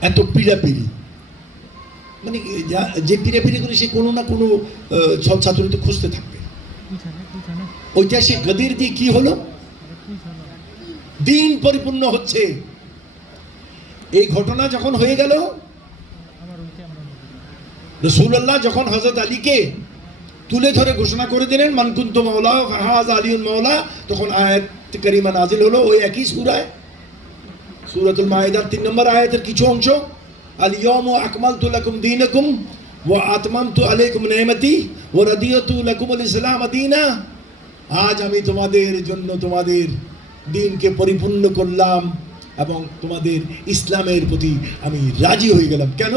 এত পীড়াপিড়ি, মানে যে পীড়াপিড়ি করে সে কোনো না কোনো ছল ছাত্র তো খুঁজতে থাকবে। ঐতিহাসিক গদির দিয়ে কি হলো? দিন পরিপূর্ণ হচ্ছে। এই ঘটনা যখন হয়ে গেল, রাসূলুল্লাহ যখন হযরত আলীকে তুলে ধরে ঘোষণা করে দিলেন মান কুনতু মাওলা ফাহাযা আলিয়ুন মাওলা, তখন আয়াত কারিমা নাজিল হলো ওই একই সূরায়, সূরাতুল মাইদার 3 নম্বর আয়াতের কিছু অংশ। আল ইয়াউমা আকমালতু লাকুম দীনাকুম ওয়া আতমামতু আলাইকুম নি'মাতি ওয়া রাদিয়াতু লাকুমুল ইসলাম দীনা। আজ আমি তোমাদের জন্য তোমাদের দিনকে পরিপূর্ণ করলাম এবং তোমাদের ইসলামের প্রতি আমি রাজি হয়ে গেলাম। কেন?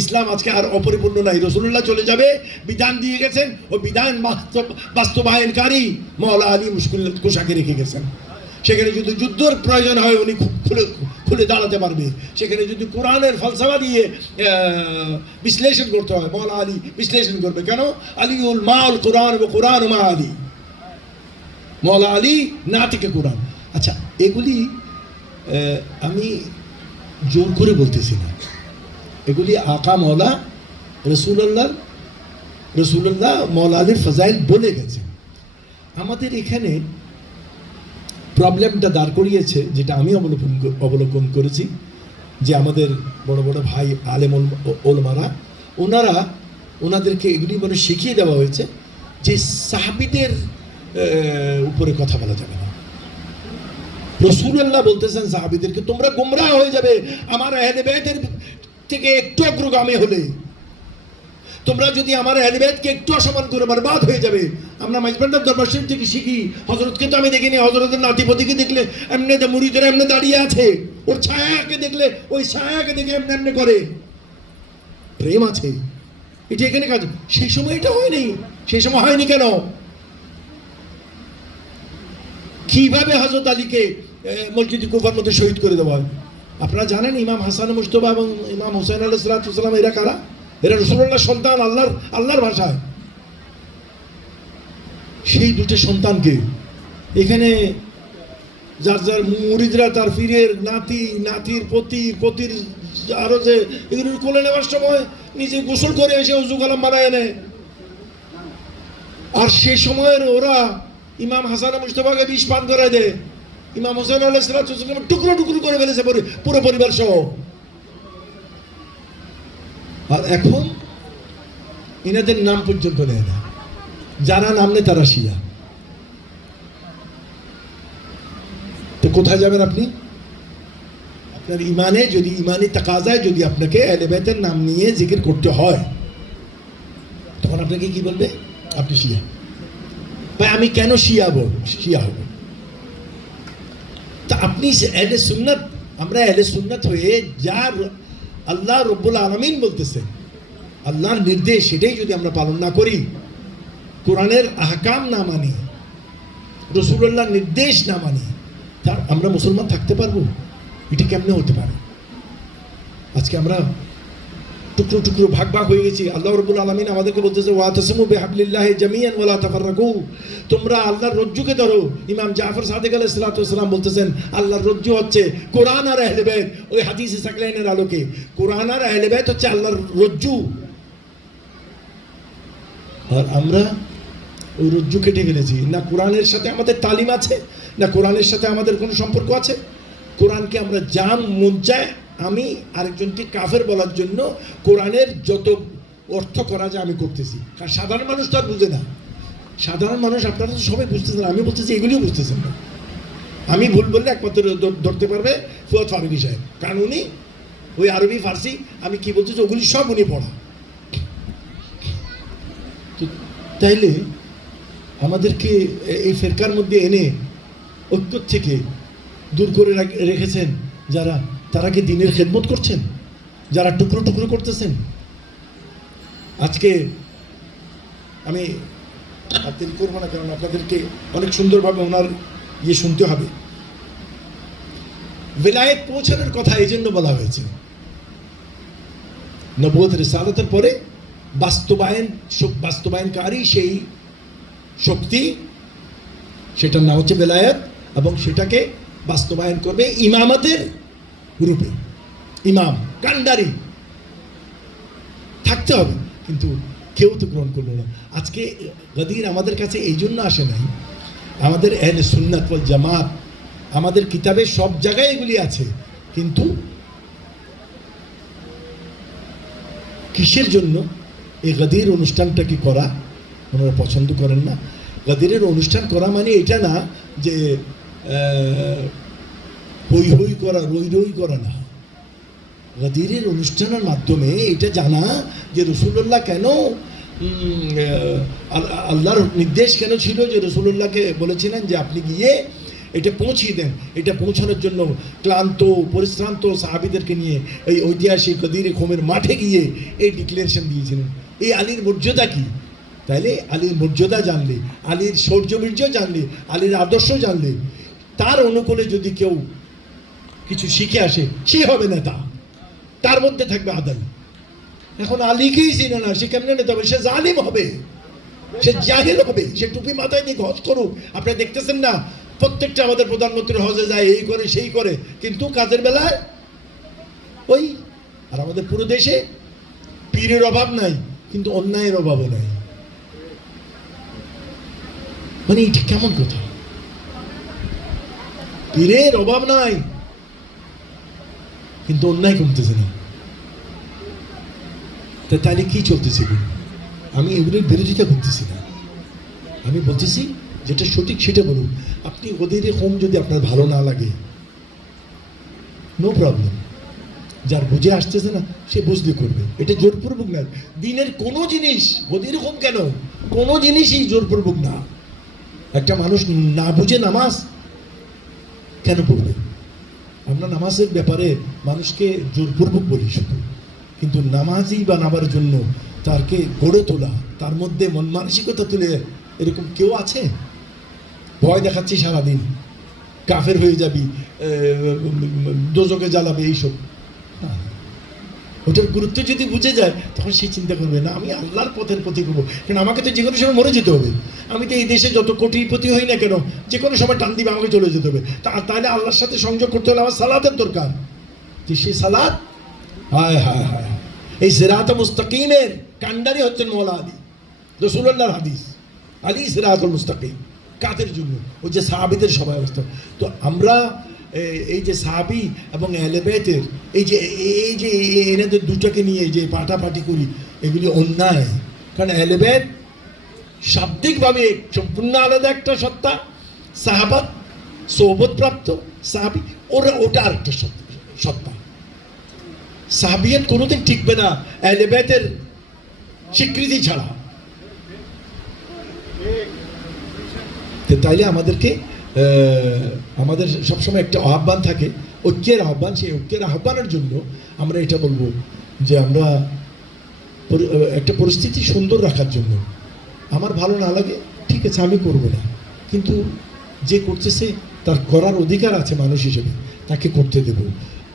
ইসলাম আজকে আর অপরিপূর্ণ নাই। রাসূলুল্লাহ চলে যাবে, বিধান দিয়ে গেছেন, ও বিধান বাস্তবায়নকারী মওলা আলী মুশকিল কোষাকে রেখে গেছেন। সেখানে যদি যুদ্ধের প্রয়োজন হয় উনি খুলে দাঁড়াতে পারবে। সেখানে যদি কোরআনের ফলসফা দিয়ে বিশ্লেষণ করতে হয়, মওলা আলী বিশ্লেষণ করবে। কেন? আলিউল মাউল কোরআন ও কোরআন মা আলী, মওলা আলী নাতিকে কোরআন। আচ্ছা, এগুলি আমি জোর করে বলতেছি না, এগুলি আকা মওলা রসুল্লাহ মওলা আলীর ফজাইল বলে গেছে। আমাদের এখানে প্রবলেমটা দাঁড় করিয়েছে, যেটা আমি অবলোকন করেছি, যে আমাদের বড় বড় ভাই আলেম ওলমারা ওনাদেরকে এগুলি মানে শিখিয়ে দেওয়া হয়েছে যে সাহাবীদের উপরে কথা বলা যাবে না। রাসূলুল্লাহ বলতেছেন সাহাবীদেরকে, তোমরা গোমরাহ হয়ে যাবে আমার আহলে বাইতের থেকে একটু অগ্রগামী হলে। তোমরা যদি আমার আহলে বাইতকে একটু অসম্মান করে বরবাদ হয়ে যাবে। আমরা মাইজবান্ডার দরবার শরীফ থেকে শিখি, হযরতকে তো আমি দেখিনি, হযরতের নাতিপতিকে দেখলে এমনি মুরিদরা এমনি দাঁড়িয়ে আছে, ওর ছায়াকে দেখলে ওই ছায়াকে দেখে এমনি এমনি করে, প্রেম আছে। এটা এখানে কাজ। সেই সময় এটা হয়নি। সেই সময় হয়নি কেন? কিভাবে হযরত আলীকে মসজিদে কুফার মধ্যে শহীদ করে দেওয়া হয়? আপনারা জানেন ইমাম হাসান মুজতবা এবং ইমাম হুসাইন আলাইহিস সালাম এরা কারা? এরা রাসূলুল্লাহর সন্তান, আল্লাহর ভাষায়। সেই দুটো সন্তানকে এখানে যার যার মুরিদরা তার পীরের নাতির পতির আরো যে এগুলোর কোলে নেওয়ার সময় নিজে গোসল করে এসে উযু কালাম বানায় নেয়। আর সে সময়ের ওরা ইমাম হাসান মুজতবাকে বিষ পান করে দেয়। ইমাম হোসেন আলাইহিস সালাম টুকরো টুকরো করে ফেলেছে পুরো পরিবার সহ। আর এখন এনাদের নাম পর্যন্ত নেয় না। যারা নাম নেয় তারা শিয়া। তো কোথায় যাবেন আপনি? আপনার ইমানে যদি ইমানি তাকাজায় যদি আপনাকে আহলে বাইতের নাম নিয়ে জিকির করতে হয়, তখন আপনাকে কি বলবে? আপনি শিয়া। ভাই আমি কেন শিয়া হব? তা আপনি আহলে সুন্নাত, আমরা আহলে সুন্নাত হয়ে যা আল্লাহ রব্বুল আলামিন বলতেছেন, আল্লাহর নির্দেশ, সেটাই যদি আমরা পালন না করি, কোরআনের আহকাম না মানি, রাসূলুল্লাহর নির্দেশ না মানি, তার আমরা মুসলমান থাকতে পারবো? এটা কেমনে হতে পারে? আজকে আমরা টুকরো টুকরো ভাগ হয়ে গেছি। আল্লাহ রাব্বুল আলামিন আমাদেরকে বলতেছে ওয়াতাসিমু বিহাবলিল্লাহি জামিআন ওয়া লা তাফাররাকু, তোমরা আল্লাহর রজ্জুকে ধরো। ইমাম জাফর সাদিক আলাইহিস সালাম বলতেছেন আল্লাহর রজ্জু হচ্ছে কোরআন আর আহলে বাইত। ওই হাদিসে সাকলাইনের আলোকে কোরআন আর আহলে বাইত হচ্ছে আল্লাহর রজ্জু। আর আমরা ওই রজ্জু কেটে ফেলেছি। না কোরআনের সাথে আমাদের তালিম আছে, না কোরআনের সাথে আমাদের কোনো সম্পর্ক আছে। কোরআনকে আমরা জান মন চায় আমি আরেকজনকে কাফের বলার জন্য কোরআনের যত অর্থ করা যায় আমি করতেছি। কারণ সাধারণ মানুষ তো আর বুঝে না। সাধারণ মানুষ আপনারা তো সবাই বুঝতেছেন, আমি বলতেছি এগুলিও বুঝতেছেন না। আমি ভুল বললে একমাত্র ধরতে পারবে ফুয়াদ ফারুকী সাহেব, কারণ উনি ওই আরবি ফার্সি আমি কি বলতেছি ওগুলি সব উনি পড়া। তাইলে আমাদেরকে এই ফেরকার মধ্যে এনে ঐক্য থেকে দূর করে রেখেছেন যারা, তারা কি দ্বীনের খেদমত করছেন? যারা টুকরো টুকরো করতেছেন। আজকে আমি দেরি করবো না, কারণ আপনাদেরকে অনেক সুন্দরভাবে ওনার শুনতে হবে। বেলায়েত পৌঁছানোর কথা এই জন্য বলা হয়েছে, নবুয়ত রিসালাতের পরে বাস্তবায়নকারী সেই শক্তি, সেটার নাম হচ্ছে বেলায়েত, এবং সেটাকে বাস্তবায়ন করবে ইমামতের রূপে। ইমাম কান্ডারি থাকতে হবে, কিন্তু কেউ তো গ্রহণ করলো না। আজকে গদির আমাদের কাছে এই জন্য আসে নাই, আমাদের আহলে সুন্নাত ওয়াল জামাত, আমাদের কিতাবে সব জায়গায় এগুলি আছে, কিন্তু কিসের জন্য এই গদির অনুষ্ঠানটা কি করা ওনারা পছন্দ করেন না। গদিরের অনুষ্ঠান করা মানে এটা না যে হই হই করা, রই রই করা না। গদিরের অনুষ্ঠানের মাধ্যমে এটা জানা যে রসুল্লাহ কেন, আল্লাহর নির্দেশ কেন ছিল যে রসুল্লাহকে বলেছিলেন যে আপনি গিয়ে এটা পৌঁছিয়ে দেন। এটা পৌঁছানোর জন্য ক্লান্ত পরিশ্রান্ত সাহাবীদেরকে নিয়ে এই ঐতিহাসিক গদিরে খোমের মাঠে গিয়ে এই ডিক্লারেশন দিয়েছিলেন। এই আলীর মর্যাদা কি? তাইলে আলীর মর্যাদা জানলে, আলীর শৌর্যবীর্য জানলে, আলীর আদর্শ জানলে, তার অনুকূলে যদি কেউ কিছু শিখে আসে, সে হবে নেতা, তার মধ্যে থাকবে আদল। এখন আলীকেই চিনে না, সে কেমনে নেতা হবে? সে জালিম হবে, সে জাহেল হবে, সে টুপি মাথায় দিয়ে হজ করুক। আপনারা দেখতেছেন না, প্রত্যেকটা আমাদের প্রধানমন্ত্রী হজে যায়, এই করে সেই করে, কিন্তু কাজের বেলায় ওই। আর আমাদের পুরো দেশে পীরের অভাব নাই, কিন্তু অন্যায়ের অভাবও নাই। মানে এটা কেমন কথা? পীরের অভাব নাই, কিন্তু অন্যায় কমতেছে না। তাহলে কি চলতেছে? আমি এগুলোর বিরোধিতা করতেছি না, আমি বলতেছি যেটা সঠিক সেটা বলুন। আপনি ওদের হোম যদি আপনার ভালো না লাগে, নো প্রবলেম, যার বুঝে আসতেছে না সে বুঝতে করবে, এটা জোরপূর্বক না। দিনের কোনো জিনিস ওদের হোম কেন, কোনো জিনিসই জোরপূর্বক না। একটা মানুষ না বুঝে নামাজ কেন পড়বে? আমরা নামাজের ব্যাপারে মানুষকে জোরপূর্বক বলি শুধু, কিন্তু নামাজই বানাবার জন্য তারকে গড়ে তোলা, তার মধ্যে মন মানসিকতা তুলে, এরকম কেউ আছে? ভয় দেখাচ্ছি সারাদিন, কাফের হয়ে যাবি, দোজকে জ্বালাবে, এইসব। ওটার গুরুত্ব যদি বুঝে যায়, তখন সে চিন্তা করবে না আমি আল্লাহর পথের পথে করবো, কারণ আমাকে তো যে কোনো সময় মরে যেতে হবে। আমি তো এই দেশে যত কোটিপতি হই না কেন, যে কোনো সময় টান দিবে, আমাকে চলে যেতে হবে। তাহলে আল্লাহর সাথে সংযোগ করতে হলে আমার সালাতের দরকার। যে সেই সালাত, হায় হায় হায়, এই সিরাত মুস্তাকিমের কান্ডারি হচ্ছেন মওলা আলী। রাসূলুল্লাহর হাদিস, আলী সিরাতুল মুস্তাকিম কাদের জন্য? ওই যে সাহাবীদের সবাই অবস্থা। তো আমরা এই যে সাহাবী এবং আহলে বাইতের এই যে এনাদের দুটাকে নিয়ে যে পাটাপাটি করি, এগুলি অন্যায়। কারণ আহলে বাইত শাব্দিকভাবে সম্পূর্ণ আলাদা একটা সত্তা, সাহাবাত সোহবত প্রাপ্ত সাহাবী ওটা আরেকটা সত্তা। সাহাবিয়ত কোনোদিন টিকবে না আহলে বাইতের স্বীকৃতি ছাড়া। তাইলে আমাদেরকে আমাদের সবসময় একটা আহ্বান থাকে, ঐক্যের আহ্বান। সেই ঐক্যের আহ্বানের জন্য আমরা এটা বলবো যে আমরা একটা পরিস্থিতি সুন্দর রাখার জন্য, আমার ভালো না লাগে ঠিক আছে আমি করব না, কিন্তু যে করতেছে তার করার অধিকার আছে মানুষ হিসেবে, তাকে করতে দেব।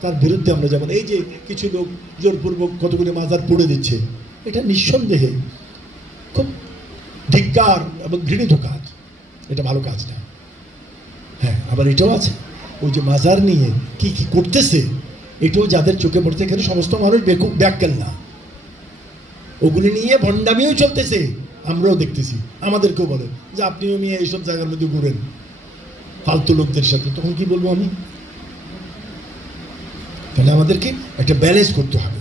তার বিরুদ্ধে আমরা যেমন এই যে কিছু লোক জোরপূর্বক কতগুলি মাজার পড়ে দিচ্ছে, এটা নিঃসন্দেহে খুব ধিক্কার এবং ঘৃণিত কাজ, এটা ভালো কাজ না। হ্যাঁ, আবার এটাও আছে, ওই যে মাজার নিয়ে কি কি করতেছে, এটাও যাদের চোখে পড়তে, এখানে সমস্ত মানুষ বেকুব ব্যাককেল না, ওগুলি নিয়ে ভণ্ডামিও চলতেছে, আমরাও দেখতেছি। আমাদেরকেও বলে যে আপনিও নিয়ে এইসব জায়গার মধ্যে ঘুরেন ফালতু লোকদের সাথে, তখন কি বলবো আমি? তাহলে আমাদেরকে একটা ব্যালেন্স করতে হবে,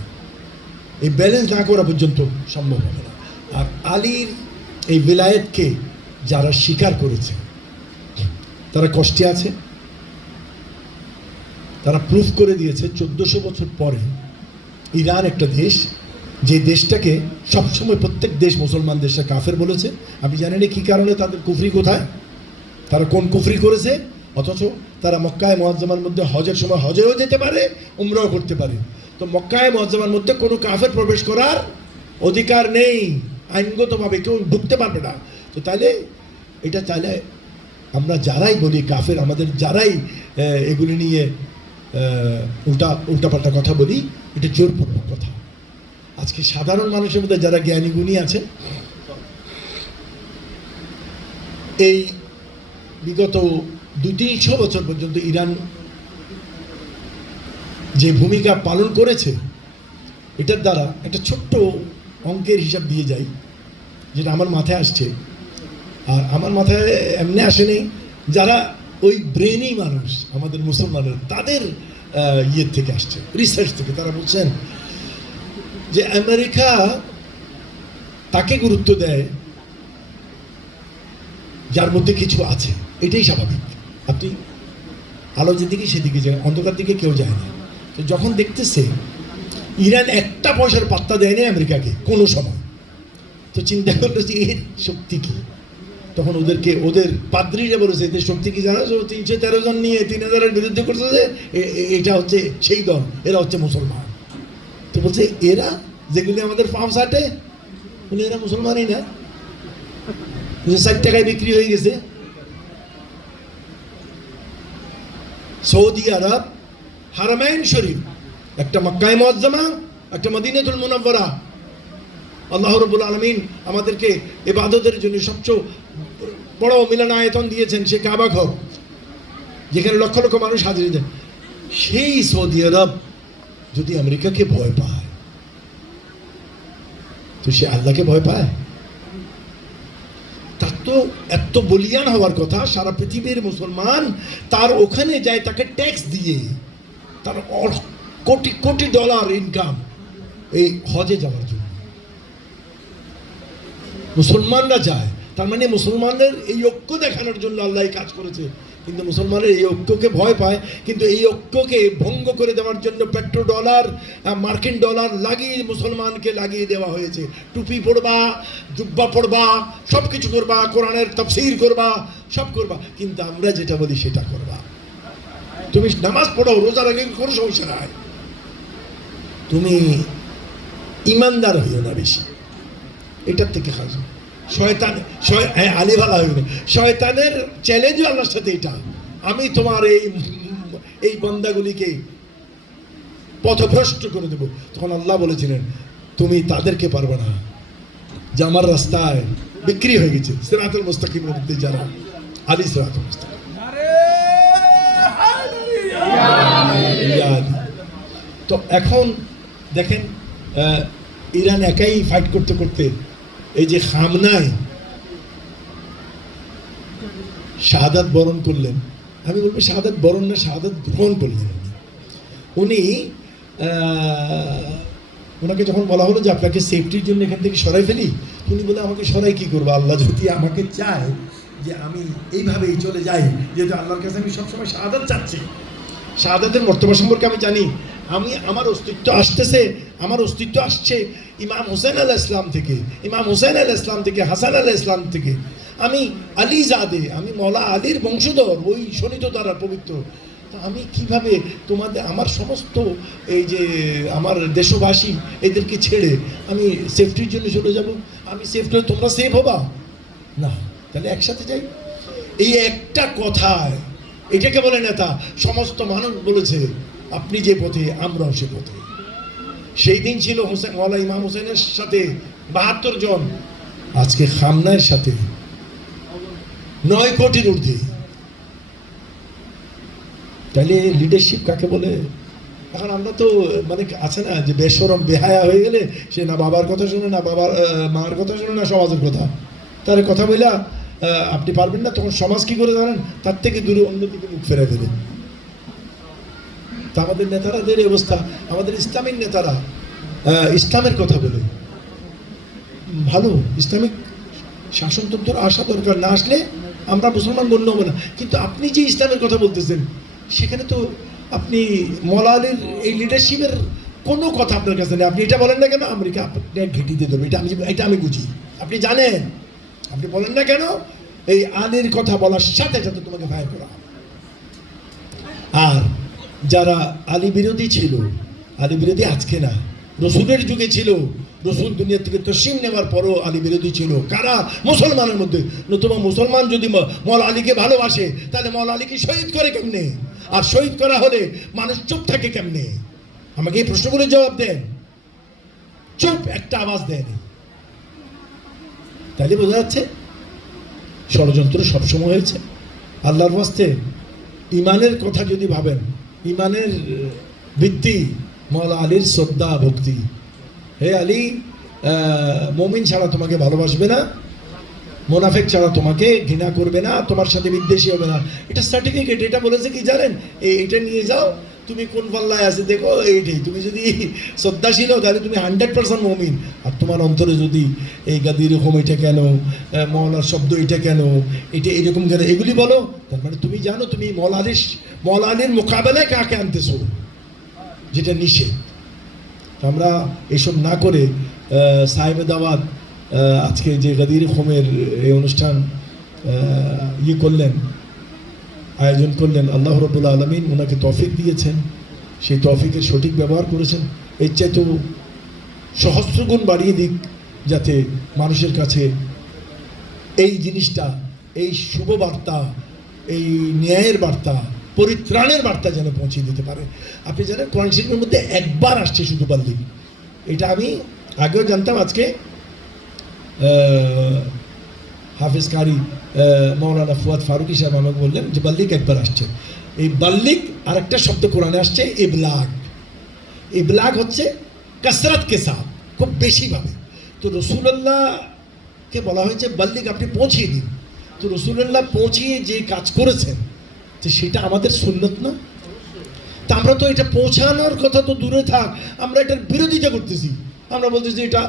এই ব্যালেন্স না করা পর্যন্ত সম্ভব হবে না। আর আলীর এই বেলায়েতকে যারা স্বীকার করেছে তারা কষ্টে আছে, তারা প্রুফ করে দিয়েছে 1400 বছর পরে। ইরান একটা দেশ, যে দেশটাকে সবসময় প্রত্যেক দেশ মুসলমান দেশটা কাফের বলেছে। আমি জানি না কী কারণে, তাদের কুফরি কোথায়, তারা কোন কুফরি করেছে, অথচ তারা মক্কায় মুআজ্জামার মধ্যে হজের সময় হজেও যেতে পারে, উমরাও করতে পারে। তো মক্কায় মুআজ্জামার মধ্যে কোনো কাফের প্রবেশ করার অধিকার নেই, আইনগতভাবে কেউ ঢুকতে পারবে না। তো তাহলে এটা চাইলে আমরা যারাই বলি কাফের, আমাদের যারাই এগুলি নিয়ে উল্টাপাল্টা কথা বলি, এটা জোরপূর্বক কথা। আজকে সাধারণ মানুষের মধ্যে যারা জ্ঞানী গুণী আছেন, এই বিগত 200-300 বছর পর্যন্ত ইরান যে ভূমিকা পালন করেছে, এটার দ্বারা একটা ছোট্ট অঙ্কের হিসাব দিয়ে যাই, যেটা আমার মাথায় আসছে। আর আমার মাথায় এমনি আসেনি, যারা ওই ব্রেনি মানুষ আমাদের মুসলমানের, তাদের ইয়ের থেকে আসছে, রিসার্চ থেকে। তারা বলছেন যে আমেরিকা তাকে গুরুত্ব দেয় যার মধ্যে কিছু আছে, এটাই স্বাভাবিক। আপনি আলো যেদিকে সেদিকে যায়, অন্ধকার দিকে কেউ যায় না। তো যখন দেখতেছে ইরান একটা পয়সার পাত্তা দেয়নি আমেরিকাকে কোনো সময়, তো চিন্তা করলো যে এর শক্তি কী। তখন ওদের পাদ্রীরা বলেছে এদের শক্তি কি জানো, 313 জন নিয়ে 3000-এর বিরুদ্ধে করছে, যে এটা হচ্ছে সেই দল, এরা হচ্ছে মুসলমান। তো বলছে এরা যেগুলি আমাদের ফার্ম সাটে, এরা মুসলমানই না, 60 টাকায় বিক্রি হয়ে গেছে। সৌদি আরব, হারামাইন শরীফ, একটা মক্কায়ে মুআজ্জামা, একটা মদিনাতুল মুনাওয়ারা। আল্লাহ রাব্বুল আলামিন আমাদেরকে ইবাদতের জন্য সবচেয়ে বড় মিলনায়তন দিয়েছেন, সে কাবা ঘর, যেখানে লক্ষ লক্ষ মানুষ হাজির দেন। সেই সৌদি আরব যদি আমেরিকাকে ভয় পায়, তো সে আল্লাহকে ভয় পায়? তার তো এত বলিয়ান হওয়ার কথা। সারা পৃথিবীর মুসলমান তার ওখানে যায়, তাকে ট্যাক্স দিয়ে, তার কোটি কোটি ডলার ইনকাম এই হজে যাওয়ার জন্য। মুসলমানরা যায়, তার মানে মুসলমানদের এই ঐক্য দেখানোর জন্য আল্লাহ কাজ করেছে। কিন্তু মুসলমানের এই ঐক্যকে ভয় পায়, কিন্তু এই ঐক্যকে ভঙ্গ করে দেওয়ার জন্য পেট্রো ডলার, মার্কিন ডলার লাগিয়ে মুসলমানকে লাগিয়ে দেওয়া হয়েছে। টুপি পড়বা, জুব্বা পড়বা, সব কিছু করবা, কোরআনের তাফসীর করবা, সব করবা, কিন্তু আমরা যেটা বলি সেটা করবা। তুমি নামাজ পড়ো, রোজা রাখো, কোনো সমস্যা নাই, তুমি ইমানদার হইও না বেশি, এটার থেকে খাস। শয়তান আলী ভালা হইবে, শয়তানের চ্যালেঞ্জ আল্লাহর সাথে এটা, আমি তোমার এই বান্দাগুলিকে পথভ্রষ্ট করে দেব। তখন আল্লাহ বলেছিলেন তুমি তাদেরকে পারবে না, যে আমার রাস্তায় বিক্রি হয়ে গেছে, সিরাতুল মুস্তাকিমের মধ্যে যারা, আলী সিরাতুল মুস্তাকিম। তো এখন দেখেন ইরান একাই ফাইট করতে করতে এই যে খামনায় শাহাদাত বরণ করলেন, আমি বলবো শাহাদাত বরণ না, শাহাদাত গ্রহণ করলেন উনি। ওনাকে যখন বলা হলো যে আপনাকে সেফটির জন্য এখান থেকে সরাই ফেলি, উনি বলে আমাকে সরাই কি করবো, আল্লাহ যদি আমাকে চায় যে আমি এইভাবেই চলে যাই, যেহেতু আল্লাহর কাছে আমি সবসময় শাহাদাত চাচ্ছি, শাহাদাতের মর্তবা সম্পর্কে আমি জানি, আমার অস্তিত্ব আসতেছে, আমার অস্তিত্ব আসছে ইমাম হুসেন আলাইহিস সালাম থেকে, ইমাম হুসেন আলাইহিস সালাম থেকে, হাসান আলাইহিস সালাম থেকে, আমি আলী জাদে, আমি মওলা আলীর বংশধর, ওই শোনিত দ্বারা পবিত্র। তা আমি কিভাবে তোমাদের, আমার সমস্ত এই যে আমার দেশবাসী, এদেরকে ছেড়ে আমি সেফটির জন্য চলে যাব? আমি সেফ নই, তোমরা সেফ হবা না, তাহলে একসাথে যাই। এই একটা কথায়, এটাকে বলে নেতা, সমস্ত মানুষ বলেছে আপনি যে পথে আমরাও সে পথে। সেই দিন ছিল হোসেন, মওলা ইমাম হোসেনের সাথে 72 জন, আজকে খামনার সাথে 9 কোটির ঊর্ধ্বে। তাহলে লিডারশিপ কাকে বলে? এখন আমরা তো মানে আছে না যে বেশরম বেহায়া হয়ে গেলে সে না বাবার কথা শুনে, না বাবার মার কথা শুনে, না সমাজের কথা। তার কথা বললা আপনি পারবেন না, তখন সমাজ কি করে জানেন? তার থেকে দূরে অন্যদিকে মুখ ফেরা দেবে। তা আমাদের নেতারাদের অবস্থা, আমাদের ইসলামিক নেতারা ইসলামের কথা বলে, ভালো ইসলামিক শাসনতন্ত্র আসা দরকার, না আসলে আমরা মুসলমান গণ্য হবো না। কিন্তু আপনি যে ইসলামের কথা বলতেছেন, সেখানে তো আপনি মওলা আলীর এই লিডারশিপের কোনো কথা আপনার কাছে নেই। আপনি এটা বলেন না কেন? আমেরিকা আপনার ঘেঁটি দিয়ে দেবে, এটা আমি বুঝি। আপনি জানেন, আপনি বলেন না কেন? এই আলীর কথা বলার সাথে সাথে তোমাকে ফায়ার করা। আর যারা আলী বিরোধী ছিল, আলী বিরোধী আজকে না, রসুলের যুগে ছিল, রসুল দুনিয়া থেকে তসলিম নেওয়ার পরও আলী বিরোধী ছিল। কারা? মুসলমানের মধ্যে। নতুবা মুসলমান যদি মওলা আলীকে ভালোবাসে, তাহলে মওলা আলীকে শহীদ করে কেমনে? আর শহীদ করা হলে মানুষ চুপ থাকে কেমনে? আমাকে এই প্রশ্নগুলোর জবাব দেন। চুপ একটা আওয়াজ দেন, তাহলে বোঝা যাচ্ছে ষড়যন্ত্র সবসময় হয়েছে। আল্লাহর ওয়াস্তে ইমানের কথা যদি ভাবেন, ইমানের ভিত্তি মওলা আলীর শ্রদ্ধা ভক্তি। হে আলী, মুমিন ছাড়া তোমাকে ভালোবাসবে না, মোনাফেক ছাড়া তোমাকে ঘৃণা করবে না, তোমার সাথে বিদ্বেষী হবে না। এটা সার্টিফিকেট। এটা বলেছে কি জানেন, এইটা নিয়ে যাও, তুমি কোন পাল্লায় আছে দেখো, এইটাই। তুমি যদি শ্রদ্ধাশীল হও তাহলে তুমি 100% মুমিন। আর তোমার অন্তরে যদি এই গাদি এরকম, এটা কেন, মওলার শব্দ এটা কেন, এটা এরকম কেন, এগুলি বলো, তার মানে তুমি জানো তুমি মওলা আলীর মোকাবেলায় কাকে আনতেছো, যেটা নিষেধ। আমরা এসব না করে সাহেবে দাওয়াত আজকে যে গাদির হোমের এই অনুষ্ঠান করলেন, আয়োজন করলেন, আল্লাহ রাব্বুল আলামিন ওনাকে তৌফিক দিয়েছেন, সেই তৌফিকের সঠিক ব্যবহার করেছেন। এর চাইতে সহস্রগুণ বাড়িয়ে দিক, যাতে মানুষের কাছে এই জিনিসটা, এই শুভ বার্তা, এই ন্যায়ের বার্তা, পরিত্রাণের বার্তা যেন পৌঁছে দিতে পারে। আপনি জানেন কোরআন শরীফের মধ্যে একবার আসছে শুধু বাল্লিক। এটা আমি আগেও জানতাম, আজকে হাফিজ কারি মৌলানা ফুয়াদ ফারুকি সাহেব আমাকে বললেন যে বাল্লিক একবার আসছে। এই বাল্লিক আরেকটা শব্দ কোরআনে আসছে ইবলাগ। ইবলাগ হচ্ছে কাসরাত কে সাথ, খুব বেশিভাবে। তো রসুল্লাহকে বলা হয়েছে বাল্লিক, আপনি পৌঁছিয়ে দিন। তো রসুল্লাহ পৌঁছিয়ে যে কাজ করেছেন, তো সেটা আমাদের সুন্নত না? তা আমরা তো এটা পৌঁছানোর কথা তো দূরে থাক, আমরা এটার বিরোধিতা করতেছি। আমরা বলতেছি এটা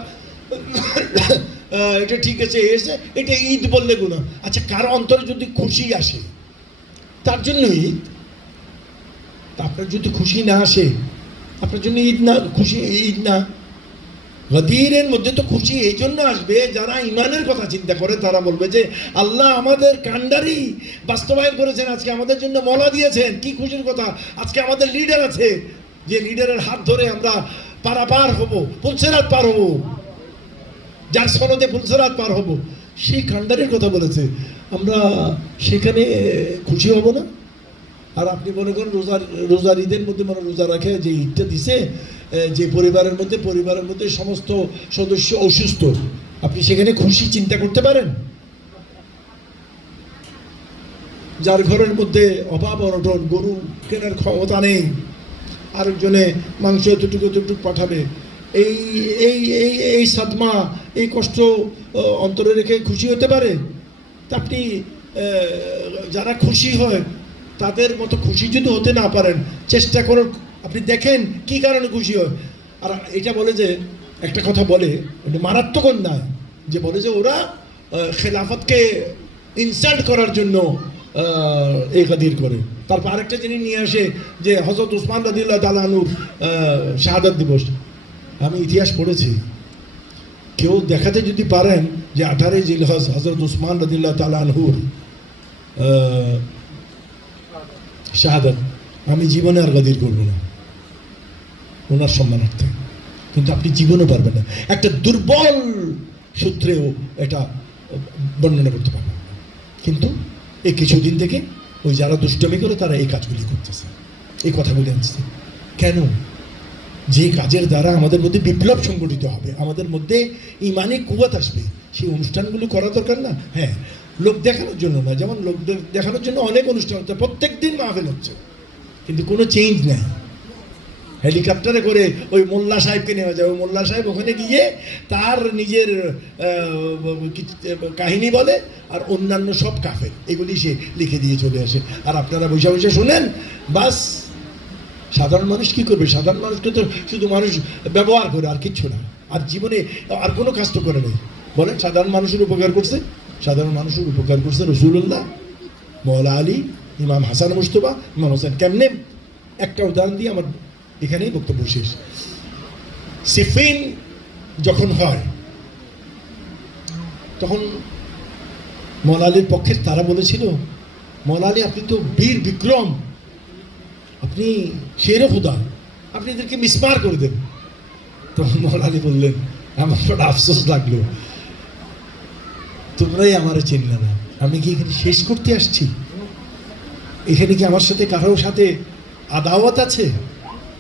ঠিক আছে, এসে এটা ঈদ বললে গুনাহ। আচ্ছা, কারো অন্তরে যদি খুশি আসে তার জন্য ঈদ। তা আপনার যদি খুশি না আসে, আপনার জন্য ঈদ না, খুশি ঈদ না। গাদিরের মধ্যে তো খুশি এই জন্য আসবে, যারা ইমানের কথা চিন্তা করে তারা বলবে যে আল্লাহ আমাদের কান্ডারি বাস্তবায়ন করেছেন, আজকে আমাদের জন্য মওলা দিয়েছেন। কি খুশির কথা, আজকে আমাদের লিডার আছে, যে লিডারের হাত ধরে আমরা পারাপার হব, পুলসেরাত পার হব, যার সনদে পুলসেরাত পার হব, সেই কান্ডারির কথা বলেছে। আমরা সেখানে খুশি হব না? আর আপনি মনে করেন রোজার ঈদের মধ্যে রোজা রাখে যে ঈদটা দিছে, যে পরিবারের মধ্যে সমস্ত সদস্য অসুস্থ, আপনি সেখানে খুশি চিন্তা করতে পারেন? যার ঘরের মধ্যে অভাব অনটন, গরু কেনার ক্ষমতা নেই, আরেকজনে মাংস এতটুকু পাঠাবে, এই এই এই এই সাদমা, এই কষ্ট অন্তরে রেখে খুশি হতে পারে? তা আপনি যারা খুশি হয় তাদের মতো খুশি যদি হতে না পারেন, চেষ্টা করুন, আপনি দেখেন কি কারণে খুশি হয়। আর এটা বলে যে একটা কথা বলে, মারাত্মক অন্যায়, যে বলে যে ওরা খেলাফতকে ইনসাল্ট করার জন্য এই গাদির করে। তারপর আরেকটা জিনিস নিয়ে আসে যে হযরত উসমান রাদিয়াল্লাহু তাআলা আনহুর শাহাদাত দিবস। আমি ইতিহাস পড়েছি, কেউ দেখাতে যদি পারেন যে 18 জিলহজ হযরত উসমান রাদিয়াল্লাহু তাআলা আনহুর শাহাদাত, আমি জীবনে আর গাদির করবো না ওনার সম্মানার্থে। কিন্তু আপনি জীবনও পারবেন না, একটা দুর্বল সূত্রেও এটা বর্ণনা করতে পারবেন। কিন্তু এই কিছুদিন থেকে ওই যারা দুষ্টমি করে তারা এই কাজগুলি করতেছে, এই কথাগুলি আনছে। কেন? যে কাজের দ্বারা আমাদের মধ্যে বিপ্লব সংগঠিত হবে, আমাদের মধ্যে ইমানি কুওয়াত আসবে, সেই অনুষ্ঠানগুলো করা দরকার না? হ্যাঁ, লোক দেখানোর জন্য না। যেমন লোক দেখানোর জন্য অনেক অনুষ্ঠান হচ্ছে, প্রত্যেক দিন মাহফিল হচ্ছে, কিন্তু কোনো চেঞ্জ নাই। হেলিকপ্টারে করে ওই মোল্লা সাহেবকে নেওয়া যায়, ওই মোল্লা সাহেব ওখানে গিয়ে তার নিজের কাহিনী বলে, আর অন্যান্য সব কাফের, এগুলি সে লিখে দিয়ে চলে আসে। আর আপনারা বসে বসে শোনেন, বাস। সাধারণ মানুষ কি করবে? সাধারণ মানুষকে তো শুধু মানুষ ব্যবহার করে, আর কিচ্ছু না। আর জীবনে আর কোনো কাজ তো করে নেই। বলেন, সাধারণ মানুষের উপকার করছে? সাধারণ মানুষের উপকার করছে রসুল্লাহ, মওলা আলী, ইমাম হাসান মুজতবা, ইমাম হোসেন। কেমনে? একটা উদাহরণ দিয়ে আমার এখানেই বক্তব্য শেষ। সিফিন যখন হয় তখন মওলা আলীর পক্ষে তারা বলেছিল, মওলা আলী আপনি তো বীর বিক্রম, আপনি শের খুদা, আপনি এদেরকে মিসমার করে দেন। তখন মওলা আলী বললেন, আমার বড় আফসোস লাগলো, তোমরাই আমারে চিনলে না। আমি কি এখানে শেষ করতে আসছি? এখানে কি আমার সাথে কারোর সাথে আদাওয়াত আছে?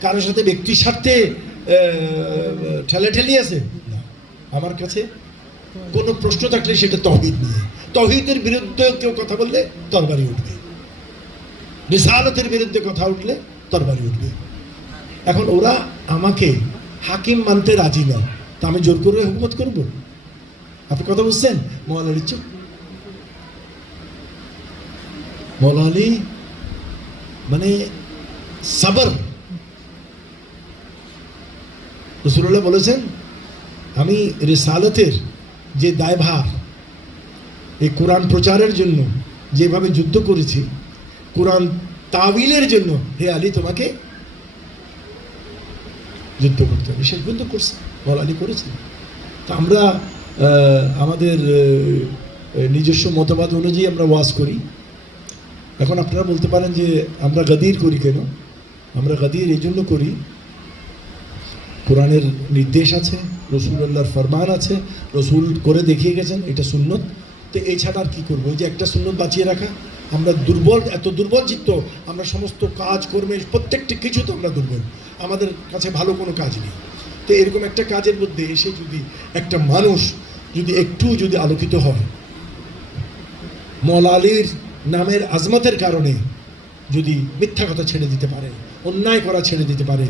কারোর সাথে ব্যক্তি স্বার্থে ঠেলাঠেলি আছে? না। আমার কাছে কোনো প্রশ্ন থাকলে সেটা তৌহিদ নিয়ে, তাওহীদের বিরুদ্ধে কেউ কথা বললে তরবারি উঠবে, রিসালাতের বিরুদ্ধে কথা উঠলে তরবারি উঠবে। এখন ওরা আমাকে হাকিম মানতে রাজি না, তা আমি জোর করে হুকুমত করব? আপনি কথা বুঝছেন? মওলা আলী চুপ। মওলা আলী মানে সাবর। রাসূলুল্লাহ বলেছেন, আমি রিসালাতের যে দায়ভার, এই কোরআন প্রচারের জন্য যেভাবে যুদ্ধ করেছি, কোরআন তাবিলের জন্য হে আলী তোমাকে যুদ্ধ করতে হবে। শেষ পর্যন্ত করছে, মওলা আলী করেছেন। তা আমরা আমাদের নিজস্ব মতবাদ অনুযায়ী আমরা ওয়াজ করি। এখন আপনারা বলতে পারেন যে আমরা গাদির করি কেন? আমরা গাদির এই জন্য করি, কোরআনের নির্দেশ আছে, রাসূলুল্লাহর ফরমান আছে, রাসূল করে দেখিয়ে গেছেন, এটা সুন্নত। তো এই ছাড়া আর কী করবো? এই যে একটা সুন্নত বাঁচিয়ে রাখা। আমরা দুর্বল, এত দুর্বল চিত্ত, আমরা সমস্ত কাজ কর্মে প্রত্যেকটি কিছু তো আমরা দুর্বল, আমাদের কাছে ভালো কোনো কাজ নেই। তো এরকম একটা কাজের মধ্যে এসে যদি একটা মানুষ যদি একটু যদি আলোকিত হয়, মওলা আলীর নামের আজমতের কারণে যদি মিথ্যা কথা ছেড়ে দিতে পারে, অন্যায় করা ছেড়ে দিতে পারে,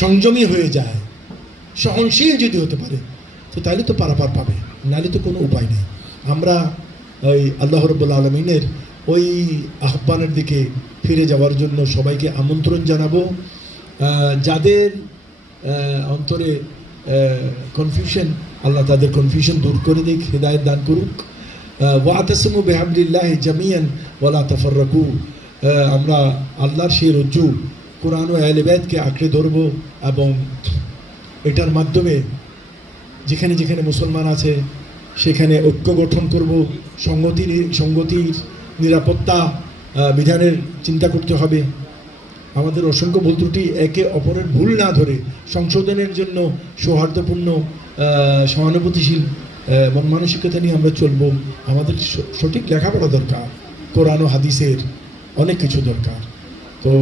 সংযমী হয়ে যায়, সহনশীল যদি হতে পারে, তো তাহলে তো পারাপার পাবে, নাহলে তো কোনো উপায় নেই। আমরা ওই আল্লাহ রাব্বুল আলামিনের ওই আহ্বানের দিকে ফিরে যাওয়ার জন্য সবাইকে আমন্ত্রণ জানাবো। যাদের অন্তরে কনফিউশন, আল্লাহ তাদের কনফিউশন দূর করে দিক, হিদায়াত দান করুক। ওয়াতাসিমু বিহাবলিল্লাহি জামিয়ান ওয়ালা তাফাররাকু। আমরা আল্লাহর সেই রজ্জু কোরআন ও আহলে বাইতকে আঁকড়ে ধরবো, এবং এটার মাধ্যমে যেখানে যেখানে মুসলমান আছে সেখানে ঐক্য গঠন করব। সংগতির নিরাপত্তা বিধানের চিন্তা করতে হবে। আমাদের অসংখ্য ভুল ত্রুটি একে অপরের ভুল না ধরে সংশোধনের জন্য সৌহার্দ্যপূর্ণ সহানুভূতিশীল মন মানসিকতা নিয়ে আমরা চলব। আমাদের সঠিক লেখাপড়া দরকার, কোরআন ও হাদিসের অনেক কিছু দরকার। তো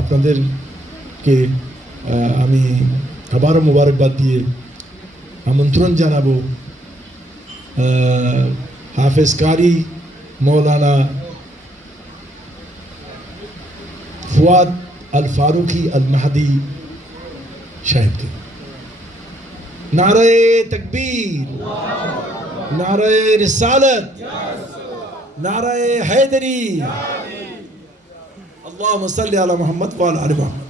আপনাদেরকে আমি আবারও মোবারকবাদ দিয়ে আমন্ত্রণ জানাবো হাফেজ কারি মৌলানা ফুয়াদ আল ফারুকি আল মাহদি সাহেবকে। নারে তাকবীর, নারে রিসালাত, নারে হায়দারি। আল্লাহুম্মা সাল্লি আলা মুহাম্মদ ওয়া আলা আলি মুহাম্মদ।